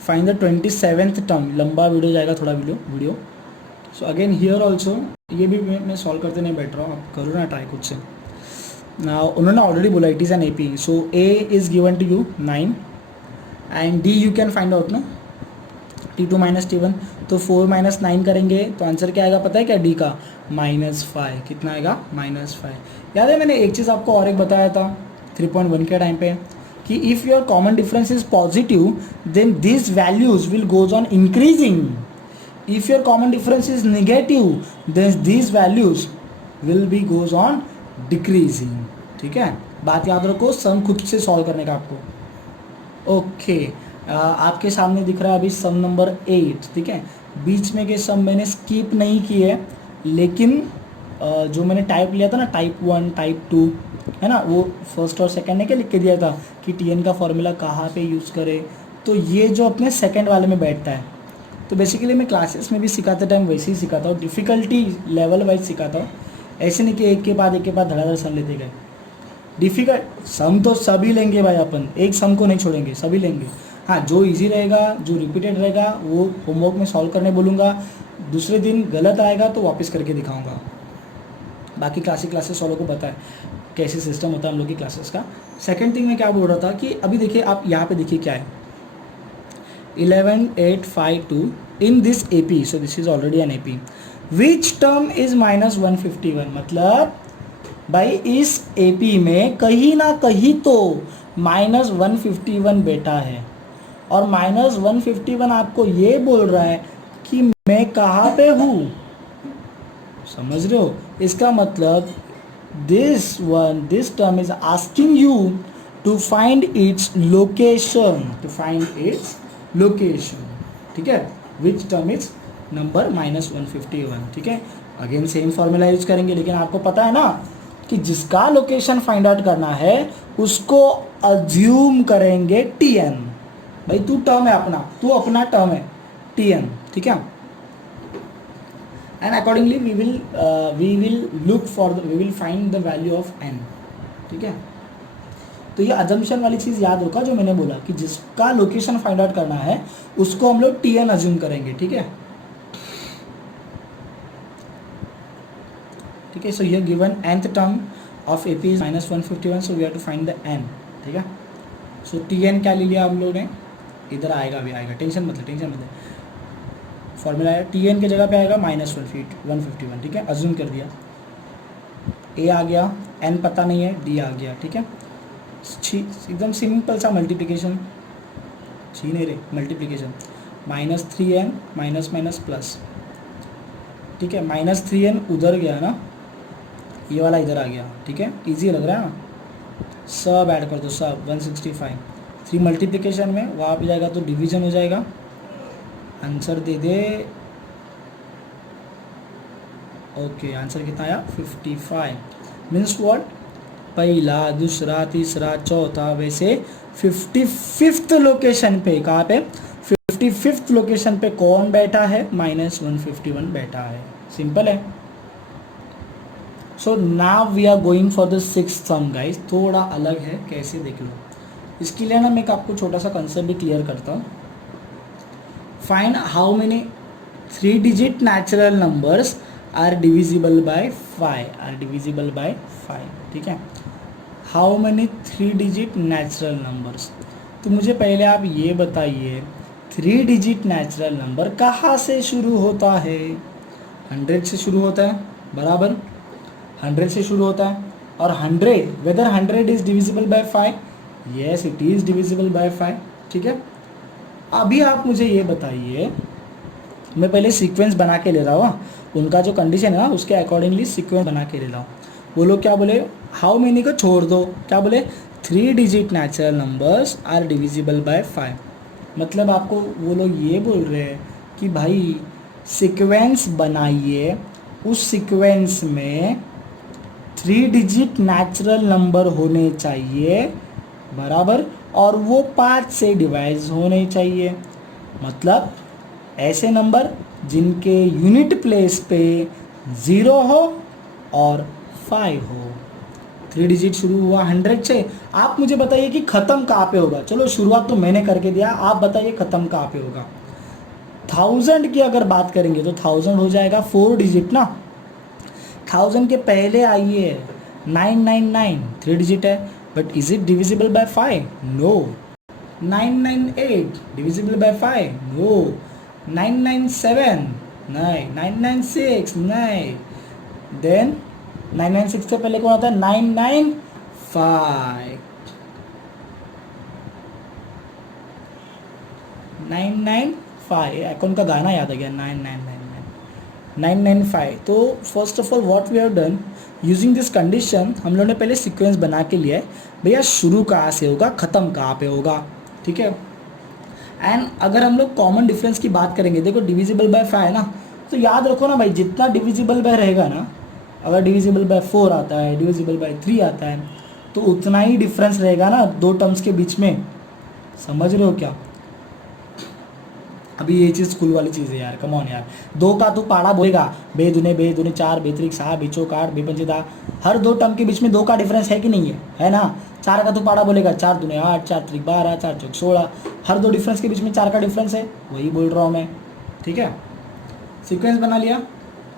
फाइंड द 27th टर्म, लंबा वीडियो जाएगा थोड़ा video, so again here also ये भी मैं सॉल्व करते नहीं बैठ रहा हूँ, आप करो ना ट्राई खुद से ना। उन्होंने ऑलरेडी बोला it is an A P, so A is given to you 9 and D you can find out ना, T2 माइनस T1, तो 4 माइनस 9 करेंगे तो आंसर क्या आएगा पता है क्या, डी का -5। कितना आएगा -5। याद है मैंने एक चीज़ आपको और एक बताया था 3.1 के टाइम पे कि if your common difference is positive then this values will goes on increasing, if your common difference is negative then this values will be goes on decreasing. ठीक है, बात याद रखो, सम खुद से सॉल्व करने का आपको। ओके आपके सामने दिख रहा है अभी सम नंबर 8। ठीक है, बीच में के सम मैंने स्किप नहीं किए, लेकिन जो मैंने टाइप लिया था ना, टाइप 1 टाइप 2 है ना, वो फर्स्ट और सेकंड ने क्या लिख के दिया था कि टीएन का फॉर्मूला कहाँ पे यूज़ करें, तो ये जो अपने सेकंड वाले में बैठता है। तो बेसिकली मैं क्लासेस में भी सिखाते टाइम वैसे ही सिखाता हूँ, डिफ़िकल्टी लेवल वाइज सिखाता हूँ, ऐसे नहीं कि एक के बाद धड़ाधड़ सम लेते गए। डिफ़िकल्ट सम तो सभी लेंगे भाई, अपन एक सम को नहीं छोड़ेंगे, सभी लेंगे। हाँ, जो इजी रहेगा, जो रिपीटेड रहेगा वो होमवर्क में सॉल्व करने बोलूँगा, दूसरे दिन गलत आएगा तो वापस करके दिखाऊंगा। बाकी क्लासेस वालों को पता है कैसे सिस्टम होता है हम लोग की क्लासेस का। सेकंड थिंग मैं क्या बोल रहा था कि अभी देखिए आप यहाँ पे देखिए क्या है 11852 in this A P, so this is already an A P, which term is -151। मतलब भाई इस ए पी में कहीं ना कहीं तो -151 बेटा है, और -151 आपको ये बोल रहा है कि मैं कहाँ पे हूँ, समझ रहे हो? इसका मतलब this term is asking you to find its location, ठीक है, विच टर्म इज नंबर -151। ठीक है, अगेन सेम फॉर्मूला यूज करेंगे, लेकिन आपको पता है ना कि जिसका लोकेशन फाइंड आउट करना है उसको अज्यूम करेंगे Tn। भाई तू टर्म है अपना, तू अपना टर्म है Tn। ठीक है, and accordingly we will find the value of n। ठीक है, तो ये अजम्पशन वाली चीज़ याद होगा जो मैंने बोला कि जिसका लोकेशन फाइंड आउट करना है उसको हम लोग Tn अज्यूम करेंगे। ठीक है, ठीक है, so here given nth term of AP is -151, so we have to find the n। ठीक है, सो Tn क्या ले लिया हम लोग ने, इधर आएगा, अभी आएगा, टेंशन मत ले। फॉर्मूला है Tn के जगह पे आएगा -151। ठीक है, अज्यूम कर दिया, a आ गया, n पता नहीं है, d आ गया। ठीक है, एकदम सिंपल सा multiplication, multiplication -3n minus plus. ठीक है, -3n उधर गया ना, ये वाला इधर आ गया। ठीक है, इजी लग रहा है ना, सब ऐड कर दो, सब 165। 3 मल्टीप्लिकेशन में वहाँ पे जाएगा तो डिवीजन हो जाएगा, आंसर दे दे। ओके, आंसर कितना आया 55। मीन्स व्हाट, पहला दूसरा तीसरा चौथा, वैसे 55th लोकेशन पे, कहाँ पे 55th लोकेशन पे कौन बैठा है, -151 बैठा है। सिंपल है। So now we are going for the 6th sum guys, थोड़ा अलग है, कैसे देख लो। इसके लिए ना मैं आपको छोटा सा कंसेप्ट भी क्लियर करता हूँ। Find how many 3 digit natural numbers are divisible by 5, ठीक है, how many 3 digit natural numbers. तो मुझे पहले आप ये बताइए 3 डिजिट नेचुरल नंबर कहाँ से शुरू होता है? 100 से शुरू होता है, बराबर 100 से शुरू होता है। और 100 whether 100 is divisible by 5, yes it is divisible by 5। ठीक है, अभी आप मुझे ये बताइए, मैं पहले सीक्वेंस बना के ले रहा हूँ, उनका जो कंडीशन है ना उसके अकॉर्डिंगली सीक्वेंस बना के ले रहा हूँ। वो लोग क्या बोले, हाउ मेनी को छोड़ दो, क्या बोले 3 digit natural numbers are divisible by 5। मतलब आपको वो लोग ये बोल रहे हैं कि भाई सीक्वेंस बनाइए, उस सीक्वेंस में 3 डिजिट नेचुरल नंबर होने चाहिए, बराबर, और वो 5 से डिवाइड होने चाहिए। मतलब ऐसे नंबर जिनके यूनिट प्लेस पे 0 हो और 5 हो। 3 डिजिट शुरू हुआ 100 से, आप मुझे बताइए कि ख़त्म कहाँ पे होगा। चलो शुरुआत तो मैंने करके दिया, आप बताइए ख़त्म कहाँ पे होगा। 1000 की अगर बात करेंगे तो 1000 हो जाएगा 4 डिजिट ना, 1000 के पहले आइए 999 3 डिजिट है, but is it divisible by 5? No. 998 divisible by 5? No. 997 नहीं, 996 नहीं, देन 996 के पहले कौन आता है? 995 995 कौन का गाना याद आ गया? 995। तो first of all what we have done using this condition, हम लोगों ने पहले सीक्वेंस बना के लिया है भैया शुरू कहाँ से होगा, ख़त्म कहाँ पे होगा, ठीक है। एंड अगर हम लोग कॉमन डिफरेंस की बात करेंगे, देखो डिविजिबल बाय 5 है ना, तो याद रखो ना भाई, जितना डिविजिबल बाय रहेगा ना, अगर डिविजिबल बाय 4 आता है, डिविजिबल बाय 3 आता है, तो उतना ही डिफरेंस रहेगा ना दो टर्म्स के बीच में, समझ रहे हो क्या? अभी ये चीज़ स्कूल वाली चीज़ है यार, कम ऑन यार। 2 का तू पाड़ा बोलेगा, बे दूने 4, बे त्रिक 6, बेचो 8, बे पंचे 10, हर दो टर्म के बीच में 2 का डिफरेंस है कि नहीं है ना। 4 का तू पाड़ा बोलेगा, 4 दूने 8, 4 त्रिक 12, 4 चौक 16, हर दो डिफरेंस के बीच में 4 का डिफरेंस है, वही बोल रहा हूँ मैं, ठीक है। सीक्वेंस बना लिया।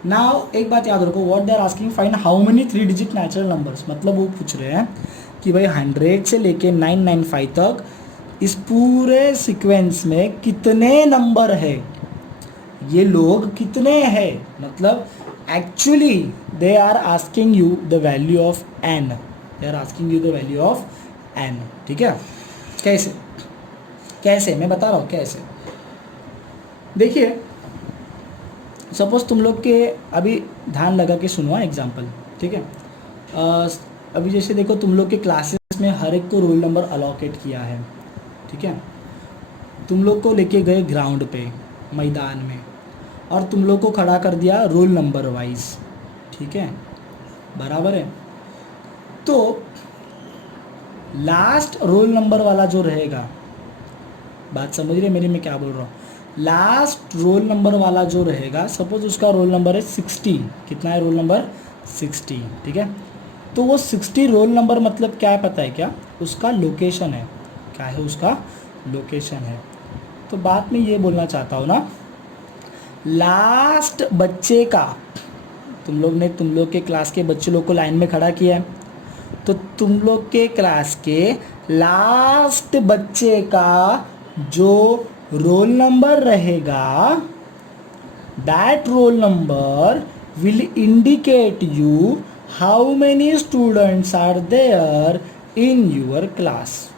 नाउ एक बात याद रखो, what they are asking, find how many 3 digit natural numbers, मतलब वो पूछ रहे हैं कि भाई 100 से लेके 995 तक इस पूरे सीक्वेंस में कितने नंबर है, ये लोग कितने हैं, मतलब actually they are asking you the value of n, they are asking you the value of n, ठीक है। कैसे कैसे मैं बता रहा हूँ कैसे। देखिए सपोज तुम लोग के, अभी ध्यान लगा के सुनो एग्जाम्पल, ठीक है। अभी जैसे देखो तुम लोग के क्लासेस में हर एक को रोल नंबर अलॉकेट किया है, ठीक है। तुम लोग को लेके गए ग्राउंड पे, मैदान में, और तुम लोग को खड़ा कर दिया रोल नंबर वाइज, ठीक है, बराबर है। तो लास्ट रोल नंबर वाला जो रहेगा, बात समझ रहे मेरी मैं क्या बोल रहा हूँ, लास्ट रोल नंबर वाला जो रहेगा, सपोज उसका रोल नंबर है 60, कितना है रोल नंबर? 60, ठीक है। तो वो 60 रोल नंबर मतलब क्या है पता है क्या? उसका लोकेशन है, क्या है उसका लोकेशन है। तो बात मैं ये बोलना चाहता हूँ ना, लास्ट बच्चे का, तुम लोग के क्लास के बच्चे लोग को लाइन में खड़ा किया है, तो तुम लोग के क्लास के लास्ट बच्चे का जो रोल नंबर रहेगा, that roll number will indicate you how many students are there in your class.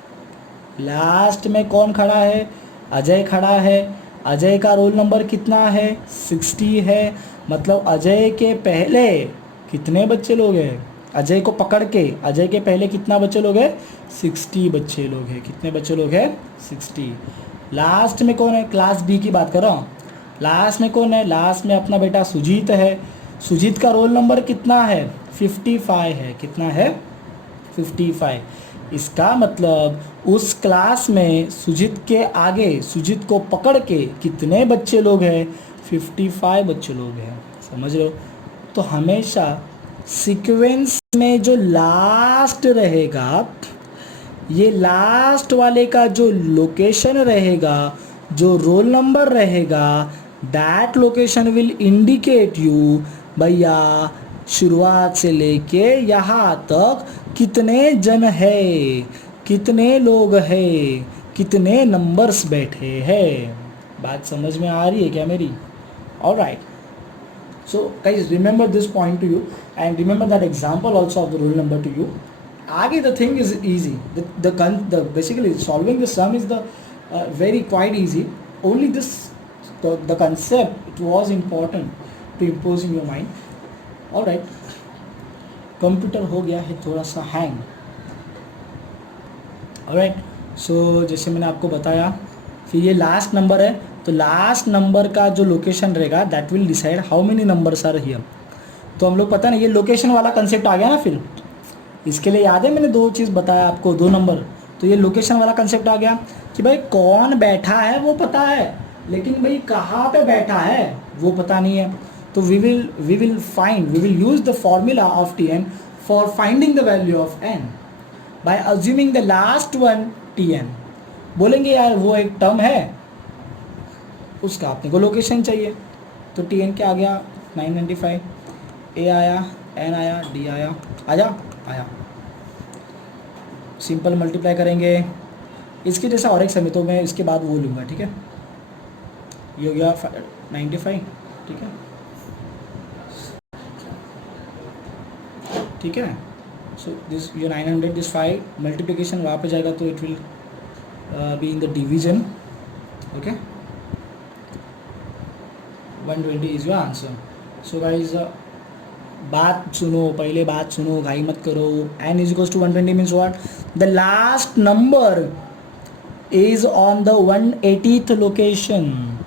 Last में कौन खड़ा है? अजय खड़ा है। अजय का रोल नंबर कितना है? 60 है। मतलब अजय के पहले कितने बच्चे लोग हैं? अजय को पकड़ के अजय के पहले कितना बच्चे लोग हैं? 60 बच्चे लोग हैं। कितने बच्चे लोग हैं? 60। लास्ट में कौन है? क्लास बी की बात कर रहा हूँ। लास्ट में कौन है? लास्ट में अपना बेटा सुजीत है। सुजीत का रोल नंबर कितना है? 55 है। कितना है? 55। इसका मतलब उस क्लास में सुजीत के आगे, सुजीत को पकड़ के कितने बच्चे लोग हैं? 55 बच्चे लोग हैं। समझ रहे हो? तो हमेशा सीक्वेंस में जो लास्ट रहेगा, ये लास्ट वाले का जो लोकेशन रहेगा, जो रोल नंबर रहेगा, that location will indicate you भैया शुरुआत से लेके यहाँ तक कितने जन है, कितने लोग हैं, कितने नंबर्स बैठे हैं। बात समझ में आ रही है क्या मेरी? Alright, so guys, remember this point to you and remember that example also of the roll number to you. आगे the thing is easy. The basically solving the sum is the very quite easy. Only this the concept, it was important to impose in your mind. All right. Computer हो गया है थोड़ा सा hang. Alright, सो जैसे मैंने आपको बताया, फिर ये लास्ट नंबर है, तो लास्ट नंबर का जो लोकेशन रहेगा that will decide how many numbers are here. तो हम लोग पता नहीं, ये लोकेशन वाला कंसेप्ट आ गया ना। फिर इसके लिए याद है मैंने दो चीज़ बताया आपको, दो नंबर। तो ये लोकेशन वाला कंसेप्ट आ गया कि भाई कौन बैठा है वो पता है, लेकिन भाई कहाँ पे बैठा है वो पता नहीं है। तो we will use the formula of Tn for finding the value of n by assuming the last one Tn। बोलेंगे यार वो एक टर्म है, उसका अपने को लोकेशन चाहिए, तो टी एन क्या आ गया 995, ए आया, एन आया, डी आया, आया। सिंपल मल्टीप्लाई करेंगे इसके जैसा और एक समय, तो मैं इसके बाद वो लूँगा, ठीक है। ये हो गया 95, ठीक है, ठीक है। सो दिस ये 900, दिस 5 मल्टीप्लिकेशन वहाँ पे जाएगा तो it will be in the division, okay. 120 is your answer. So guys बात सुनो, पहले बात सुनो, घाई मत करो। n is equals to 120 means what, the last number is on the 180th location.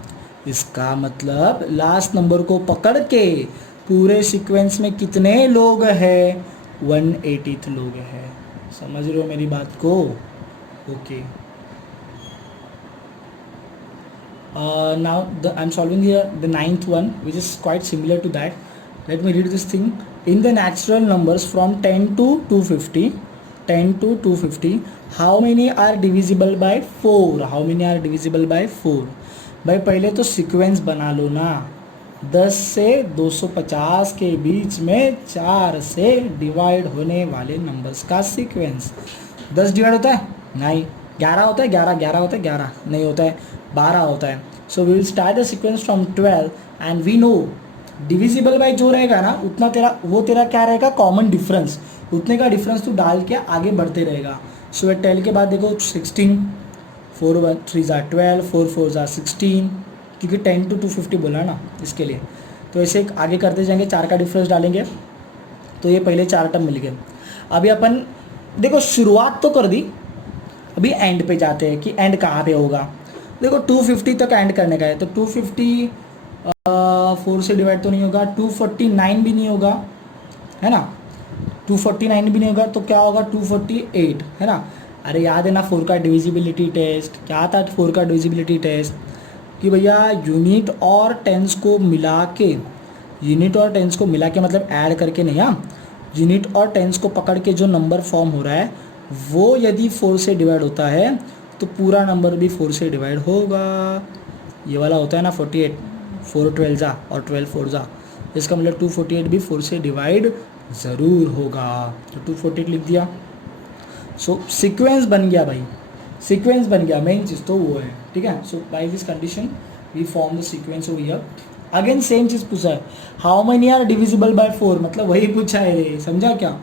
इसका मतलब लास्ट नंबर को पकड़ के पूरे सीक्वेंस में कितने लोग हैं, 180th लोग हैं। समझ रहे हो मेरी बात को? Okay. Now I'm solving here the 9th one, which is quite similar to that. Let me read this thing. In the natural numbers from 10 to 250, how many are divisible by 4? How many are divisible by 4? भाई पहले तो sequence बना लो ना। 10 से 250 के बीच में 4 से divide होने वाले नंबर्स का सीक्वेंस। 10 डिवाइड होता है? नहीं। 11 होता है? 11 होता है? 11 नहीं होता है, 12 होता है। So we will start the sequence from 12 and we know divisible by जो रहेगा ना उतना तेरा क्या रहेगा, कॉमन डिफरेंस। उतने का डिफरेंस तू डाल के आगे बढ़ते रहेगा। सो 12 के बाद देखो 16, 4 1 3 12, 4 4 16, क्योंकि 10 to 250 बोला ना इसके लिए। तो ऐसे आगे करते जाएंगे, 4 का डिफरेंस डालेंगे तो ये पहले 4 टर्म मिल गए। अभी अपन देखो शुरुआत तो कर दी, अभी एंड पे जाते हैं कि एंड कहाँ पे होगा। देखो 250 तक एंड करने का है, तो 250 4 से डिवाइड तो नहीं होगा, 249 भी नहीं होगा, है ना। 249 भी नहीं होगा तो क्या होगा, 248, है ना। अरे याद है ना 4 का डिविजिबिलिटी टेस्ट, क्या था 4 का डिविजिबिलिटी टेस्ट कि भैया यूनिट और टेंस को मिला के, मतलब ऐड करके नहीं, हाँ, यूनिट और टेंस को पकड़ के जो नंबर फॉर्म हो रहा है वो यदि 4 से डिवाइड होता है तो पूरा नंबर भी 4 से डिवाइड होगा। ये वाला होता है ना 48, 4 12 जा और 12 4 जा, इसका मतलब 248 भी 4 से डिवाइड ज़रूर होगा, तो 248 लिख दिया। सो सीक्वेंस बन गया भाई, सीक्वेंस बन गया, मेन चीज़ तो वो है, ठीक है। So by this condition we form the sequence over here. Again same चीज़ पूछा है, how many are divisible by 4, मतलब वही पूछा है रे, समझा क्या।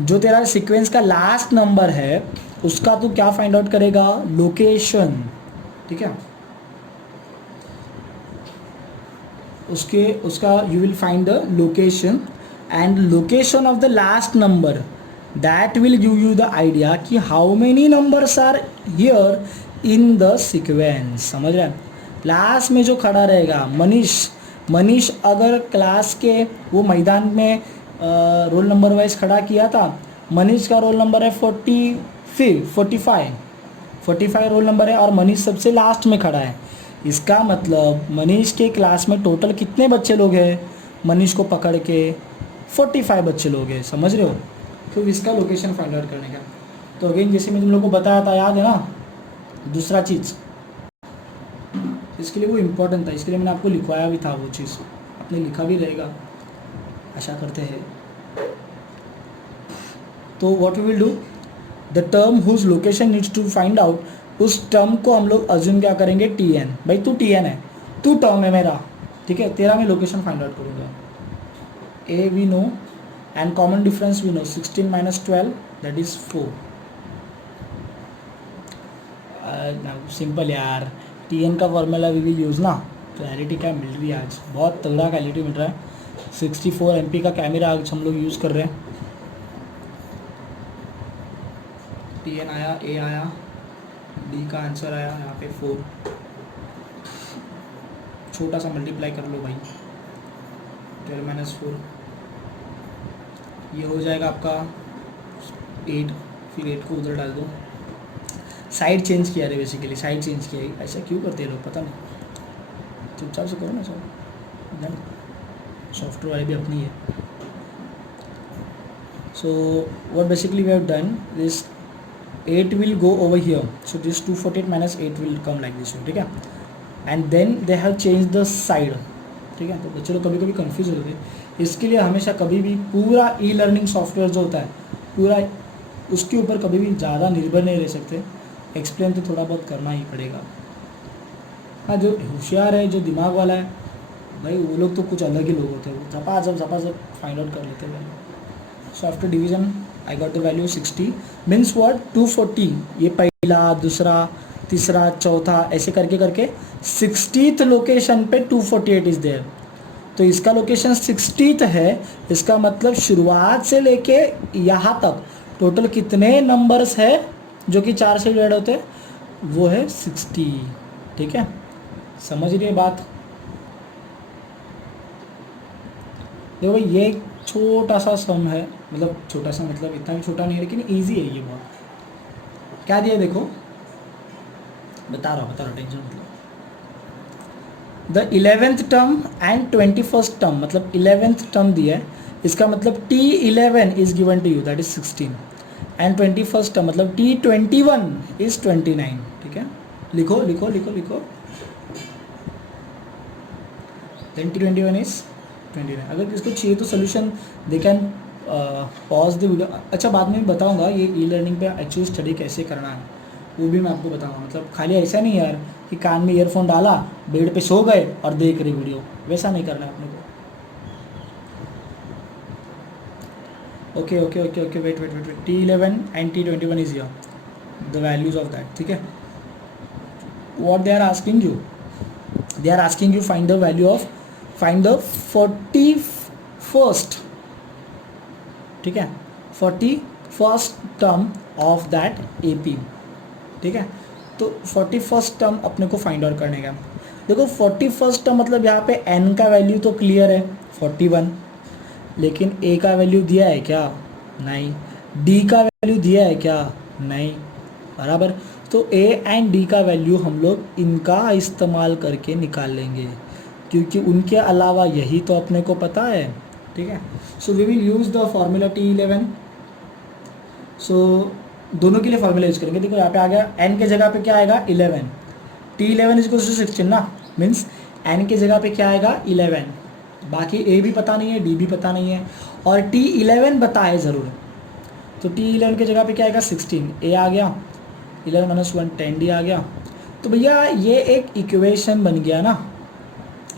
जो तेरा सीक्वेंस का लास्ट नंबर है उसका तू क्या फाइंड आउट करेगा, लोकेशन, ठीक है। उसका you will find the location and location of the last number, that will give you the idea कि how many numbers are here in the sequence. समझ रहे हैं। लास्ट में जो खड़ा रहेगा मनीष अगर क्लास के वो मैदान में रोल नंबर वाइज खड़ा किया था, मनीष का रोल नंबर है 45 रोल नंबर है और मनीष सबसे लास्ट में खड़ा है। इसका मतलब मनीष के क्लास में टोटल कितने बच्चे लोग हैं, मनीष को पकड़ के 45 बच्चे लोग हैं, समझ रहे हो। तो इसका लोकेशन फाइंड आउट करने का, तो अगेन जैसे मैं तुम लोग को बताया था, याद है ना, दूसरा चीज़ इसके लिए वो इम्पोर्टेंट था, इसके लिए मैंने आपको लिखवाया भी था वो चीज़, आपने लिखा भी रहेगा आशा करते हैं। तो what we will do, the term whose location needs to find out, उस टर्म को हम लोग अज्यूम क्या करेंगे, TN। भाई तू TN है, तू टर्म है मेरा, ठीक है, तेरा मैं लोकेशन फाइंड आउट करूँगा। A we know and common difference we know, 16 - 12 that is 4। Simple यार, TN का फॉर्मूला वी विल यूज़ ना। क्लैरिटी क्या मिल रही है आज, बहुत तगड़ा क्लैरिटी मिल रहा है। 64 MP का कैमरा आज हम लोग यूज़ कर रहे हैं। TN आया, A आया, D का आंसर आया यहाँ पे 4। छोटा सा मल्टीप्लाई कर लो भाई, 12 - 4, ये हो जाएगा आपका 8, फिर 8 को उधर डाल दो। साइड चेंज किया रे, बेसिकली साइड चेंज किया, ऐसा क्यों करते हैं लोग पता नहीं, चुपचाप से करो ना सब, सॉफ्टवेयर वाली भी अपनी है। So what basically we have done, this 8 will go over here, so this 248 - 8 will come like this way, ठीक है। And then they have change the side. ठीक है, तो बच्चे लोग कभी कभी कंफ्यूज होते हैं। इसके लिए हमेशा कभी भी पूरा ई लर्निंग सॉफ्टवेयर जो होता है पूरा उसके ऊपर कभी भी ज़्यादा निर्भर नहीं रह सकते। एक्सप्लेन तो थोड़ा बहुत करना ही पड़ेगा। हाँ, जो होशियार है, जो दिमाग वाला है भाई, वो लोग तो कुछ अलग ही लोग होते हैं, वो झपाझप फाइंड आउट कर लेते हैं। So after division I got the value 60 means what 240। ये पहला, दूसरा, तीसरा, चौथा ऐसे करके करके 60th लोकेशन पे 248 इज देयर। तो इसका लोकेशन 60th है। इसका मतलब शुरुआत से लेके यहाँ तक टोटल कितने नंबर्स है जो कि 4 से डिवाइड होते हैं, वो है 60। ठीक है, समझ रही है बात? देखो भाई, ये एक छोटा सा सम है, मतलब छोटा सा मतलब इतना भी छोटा नहीं है, लेकिन ईजी है ये बहुत। क्या दिया देखो, बता रहा हूँ टेंशन मतलब। The 11th term and 21st term, मतलब 11th टर्म दिया है, इसका मतलब T11 is given to you, that is 16, and 21st term मतलब T21 इज 29। ठीक है, लिखो लिखो लिखो लिखो। Then T21 is 29। अगर किसको चाहिए तो solution they can pause the video. अच्छा, बाद में बताऊंगा ये ई लर्निंग पे एक्चुअली स्टडी कैसे करना है, वो भी मैं आपको बताऊंगा। मतलब खाली ऐसा नहीं यार कि कान में ईयरफोन डाला, बेड पे सो गए और देख रहे वीडियो, वैसा नहीं करना है अपने को। Okay okay okay okay, wait wait wait wait, T11 and T21 is here, the values of that. ठीक है, what they are asking you, they are asking you find the value of, find the 41st। ठीक है, 41st term of that AP। ठीक है, तो 41st term अपने को find out करने का। देखो 41st टर्म मतलब यहाँ पे n का वैल्यू तो क्लियर है 41, लेकिन a का वैल्यू दिया है क्या? नहीं। d का वैल्यू दिया है क्या? नहीं। बराबर, तो a एंड d का वैल्यू हम लोग इनका इस्तेमाल करके निकाल लेंगे, क्योंकि उनके अलावा यही तो अपने को पता है। ठीक है, so we will use the formula T11। सो दोनों के लिए फॉर्मूला यूज करेंगे। देखो यहाँ पे आ गया, n के जगह पे क्या आएगा 11, T11 इज इक्वल्स टू 16 ना, मीन्स n के जगह पे क्या आएगा 11। बाकी a भी पता नहीं है, d भी पता नहीं है, और T11 पता है ज़रूर। तो T11 के जगह पे क्या आएगा 16, a आ गया, 11 - 1 10, d आ गया। तो भैया ये एक इक्वेशन बन गया ना,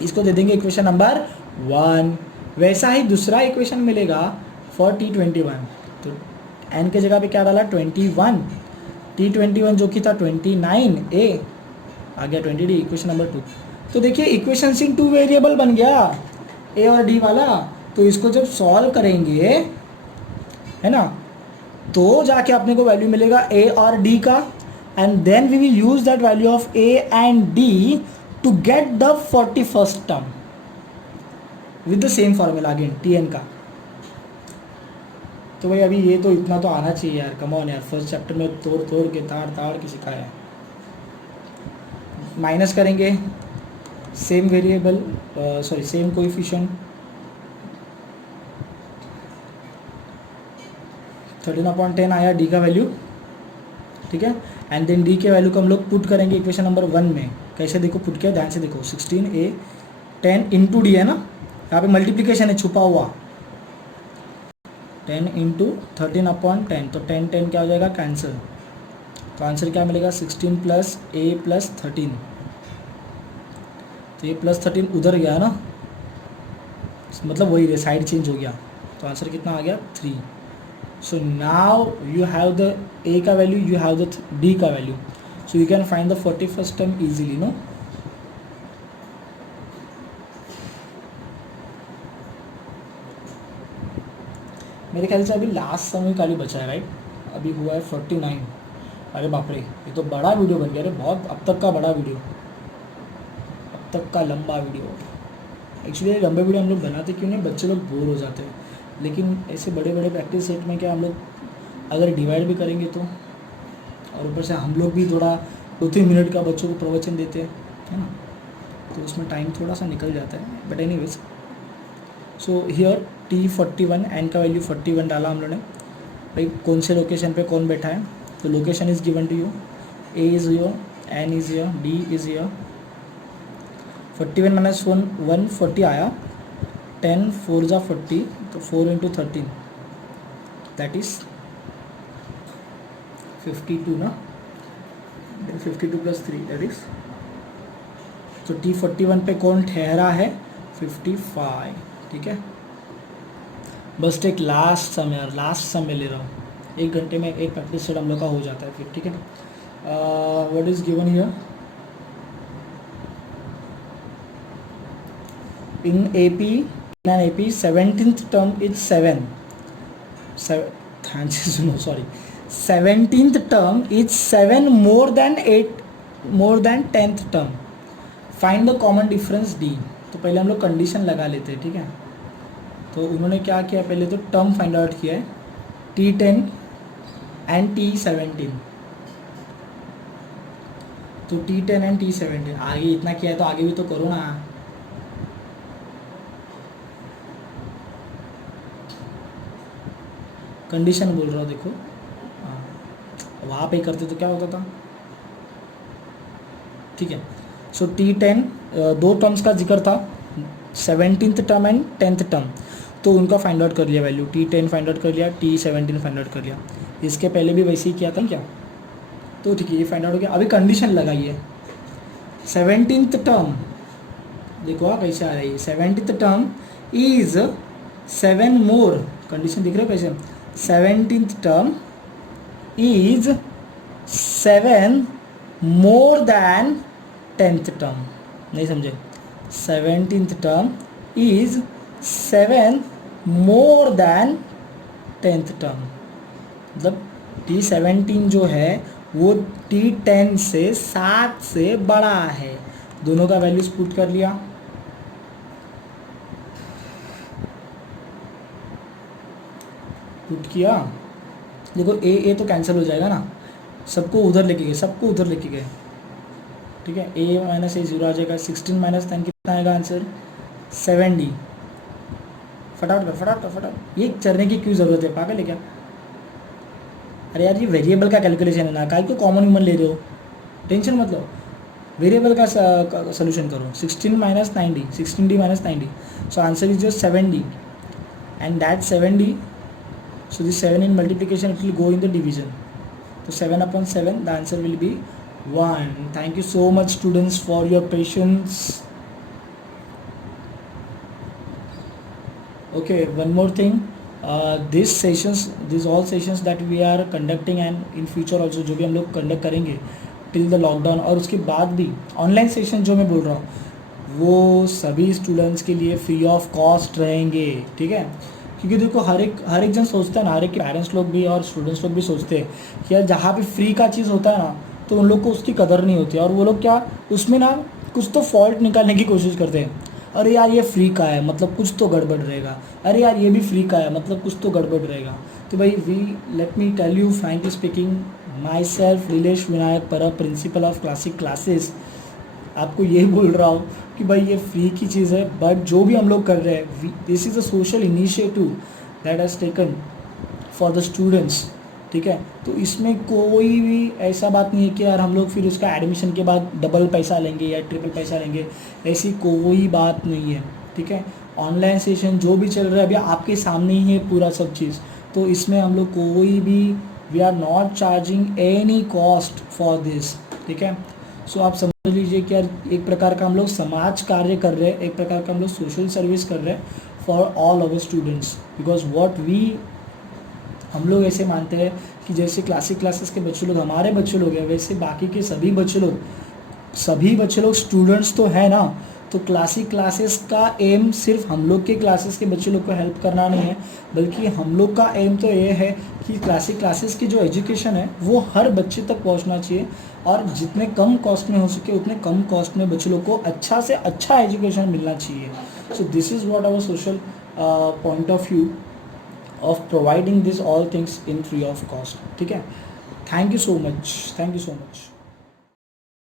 इसको दे देंगे इक्वेशन नंबर 1। वैसा ही दूसरा इक्वेशन मिलेगा फॉर T21। तो n के जगह पे क्या डाला 21, T21 जो कि था 29, a आ गया 20, d, इक्वेशन नंबर 2। तो देखिए इक्वेशन सिंग 2 वेरिएबल बन गया, a और d वाला। तो इसको जब सॉल्व करेंगे, है ना, तो जाके अपने को वैल्यू मिलेगा a और d का, and then we will use that value of a and d to get the 41st term with the same formula again Tn का। तो भाई अभी ये तो इतना तो आना चाहिए यार, कम ऑन यार, फर्स्ट चैप्टर में तोड़ तोड़ के ताड़ के सिखाया है। माइनस करेंगे same variable, sorry same coefficient, 13/10 आया d का वैल्यू। ठीक है, एंड देन d के वैल्यू को हम लोग पुट करेंगे इक्वेशन नंबर 1 में। कैसे देखो पुट किया, ध्यान से देखो, 16a 10 इंटू डी है ना, यहाँ पे मल्टीप्लीकेशन है छुपा हुआ, 10 इंटू 13/10, तो 10 10 क्या हो जाएगा कैंसिल। तो आंसर क्या मिलेगा 16 प्लस a प्लस 13। तो ये प्लस 13 उधर गया ना, मतलब वही साइड चेंज हो गया, तो आंसर कितना आ गया 3। So now you have the a का value, you have the d का value, so you can find the 41st term easily no. मेरे ख्याल से अभी लास्ट समय खाली बचा है, राइट? अभी हुआ है 49। अरे बाप रे, ये तो बड़ा वीडियो बन गया रे, बहुत अब तक का बड़ा वीडियो, अब तक का लंबा वीडियो। एक्चुअली लंबे वीडियो हम लोग बनाते क्यों नहीं, बच्चे लोग बोर हो जाते हैं, लेकिन ऐसे बड़े बड़े प्रैक्टिस सेट में क्या हम लोग अगर डिवाइड भी करेंगे तो, और ऊपर से हम लोग भी थोड़ा 2-3 मिनट का बच्चों को प्रवचन देते हैं, है ना, तो उसमें टाइम थोड़ा सा निकल जाता है। But anyways, so here T41 n का वैल्यू 41 डाला हम लोगों ने। भाई कौन से लोकेशन पे कौन बैठा है, तो location is given to you, A is here, N is here, D is here, 41 minus 1 140 आया, 10 4 जा 40, तो 4 इंटू 13 दैट इज 52 ना, 52 प्लस 3 दैट इज, तो T41 पे कौन ठहरा है 55, ठीक है। बस एक लास्ट समय ले रहा हूँ, 1 घंटे में एक प्रैक्टिस सेट हम लोग का हो जाता है फिर, ठीक है। What is given here in an AP 17th term is 7 no sorry 17th term is 7 more than 8 more than 10th term, find the common difference D। तो पहले हम लोग कंडीशन लगा लेते हैं, ठीक है। तो उन्होंने क्या किया, पहले तो टर्म फाइंड आउट किया है T10 एंड T17, तो T10 एंड T17 आगे इतना किया है तो आगे भी तो करो ना। कंडीशन बोल रहा हूँ, देखो हाँ, वहाँ पे करते तो क्या होता था, ठीक है। सो T10 दो टर्म्स का जिक्र था, 17th term and 10th term, तो उनका फाइंड आउट कर लिया वैल्यू, T10 फाइंड आउट कर लिया, T17 फाइंड आउट कर लिया। इसके पहले भी वैसे ही किया था क्या, तो ठीक है ये फाइंड आउट हो गया। अभी कंडीशन लगाइए 17th टर्म, देखो कैसे आ रही है, 17th term is 7 more, condition दिख रहा है कैसे, 17th term is 7 more than 10th term, नहीं समझे, 17th term is 7 more than 10th term, मतलब T17 जो है वो T10 से 7 से बड़ा है, दोनों का वैल्यूज पुट कर लिया। पुट किया, देखो ए तो कैंसिल हो जाएगा ना, सबको उधर लेके गए, ठीक है। ए माइनस ए 0 आ जाएगा, 16 माइनस 10 कितना आएगा आंसर 70। फटाफट ये करने की क्यों ज़रूरत है, पागल है क्या। अरे यार ये वेरिएबल का कैलकुलेशन है ना, काहे को कॉमन ह्यूमन ले रहे हो, टेंशन मत लो, वेरिएबल का सोल्यूशन करो। 16 minus 90, 16D minus 90, so answer is just 7D and that 7D, so this 7 in multiplication it will go in the division, so 7 upon 7 the answer will be 1। thank you so much students for your patience। okay, one more thing, these all sessions that we are conducting and in future also जो भी हम लोग conduct करेंगे till the lockdown, और उसके बाद भी online session जो मैं बोल रहा हूँ वो सभी स्टूडेंट्स के लिए फ्री ऑफ कॉस्ट रहेंगे, ठीक है। क्योंकि देखो हर एक जन सोचता है ना, हर एक के पेरेंट्स लोग भी और स्टूडेंट्स लोग भी सोचते हैं कि यार जहाँ पे फ्री का चीज़ होता है ना तो उन लोग को उसकी कदर नहीं होती, और वो लोग क्या उसमें ना कुछ तो फॉल्ट निकालने की कोशिश करते हैं, अरे यार ये फ्री का है मतलब कुछ तो गड़बड़ रहेगा, अरे यार ये भी फ्री का है मतलब कुछ तो गड़बड़ रहेगा। तो भाई let me tell you frankly speaking, myself Nilesh Vinayak Parab, principal of classic classes, आपको यही बोल रहा हूँ कि भाई ये फ्री की चीज़ है, बट जो भी हम लोग कर रहे हैं this is a social initiative that has taken for the students, ठीक है। तो इसमें कोई भी ऐसा बात नहीं है कि यार हम लोग फिर उसका एडमिशन के बाद डबल पैसा लेंगे या ट्रिपल पैसा लेंगे, ऐसी कोई बात नहीं है, ठीक है। ऑनलाइन सेशन जो भी चल रहा है अभी आपके सामने ही है पूरा सब चीज़, तो इसमें हम लोग कोई भी we are not charging any cost for this, ठीक है। सो आप समझ लीजिए कि यार एक प्रकार का हम लोग समाज कार्य कर रहे हैं, एक प्रकार का हम लोग सोशल सर्विस कर रहे हैं for all our students, because what हम लोग ऐसे मानते हैं कि जैसे क्लासिक क्लासेस के बच्चे लोग हमारे बच्चे लोग हैं, वैसे बाकी के सभी बच्चे लोग स्टूडेंट्स तो है ना। तो क्लासिक क्लासेस का एम सिर्फ हम लोग के क्लासेस के बच्चे लोग को हेल्प करना नहीं है, बल्कि हम लोग का एम तो ये है कि क्लासिक क्लासेस की जो एजुकेशन है वो हर बच्चे तक पहुंचना चाहिए, और जितने कम कॉस्ट में हो सके उतने कम कॉस्ट में बच्चे लोग को अच्छा से अच्छा एजुकेशन मिलना चाहिए। So this is what our social point of view of providing this all things in free of cost, ठीक है। Thank you so much.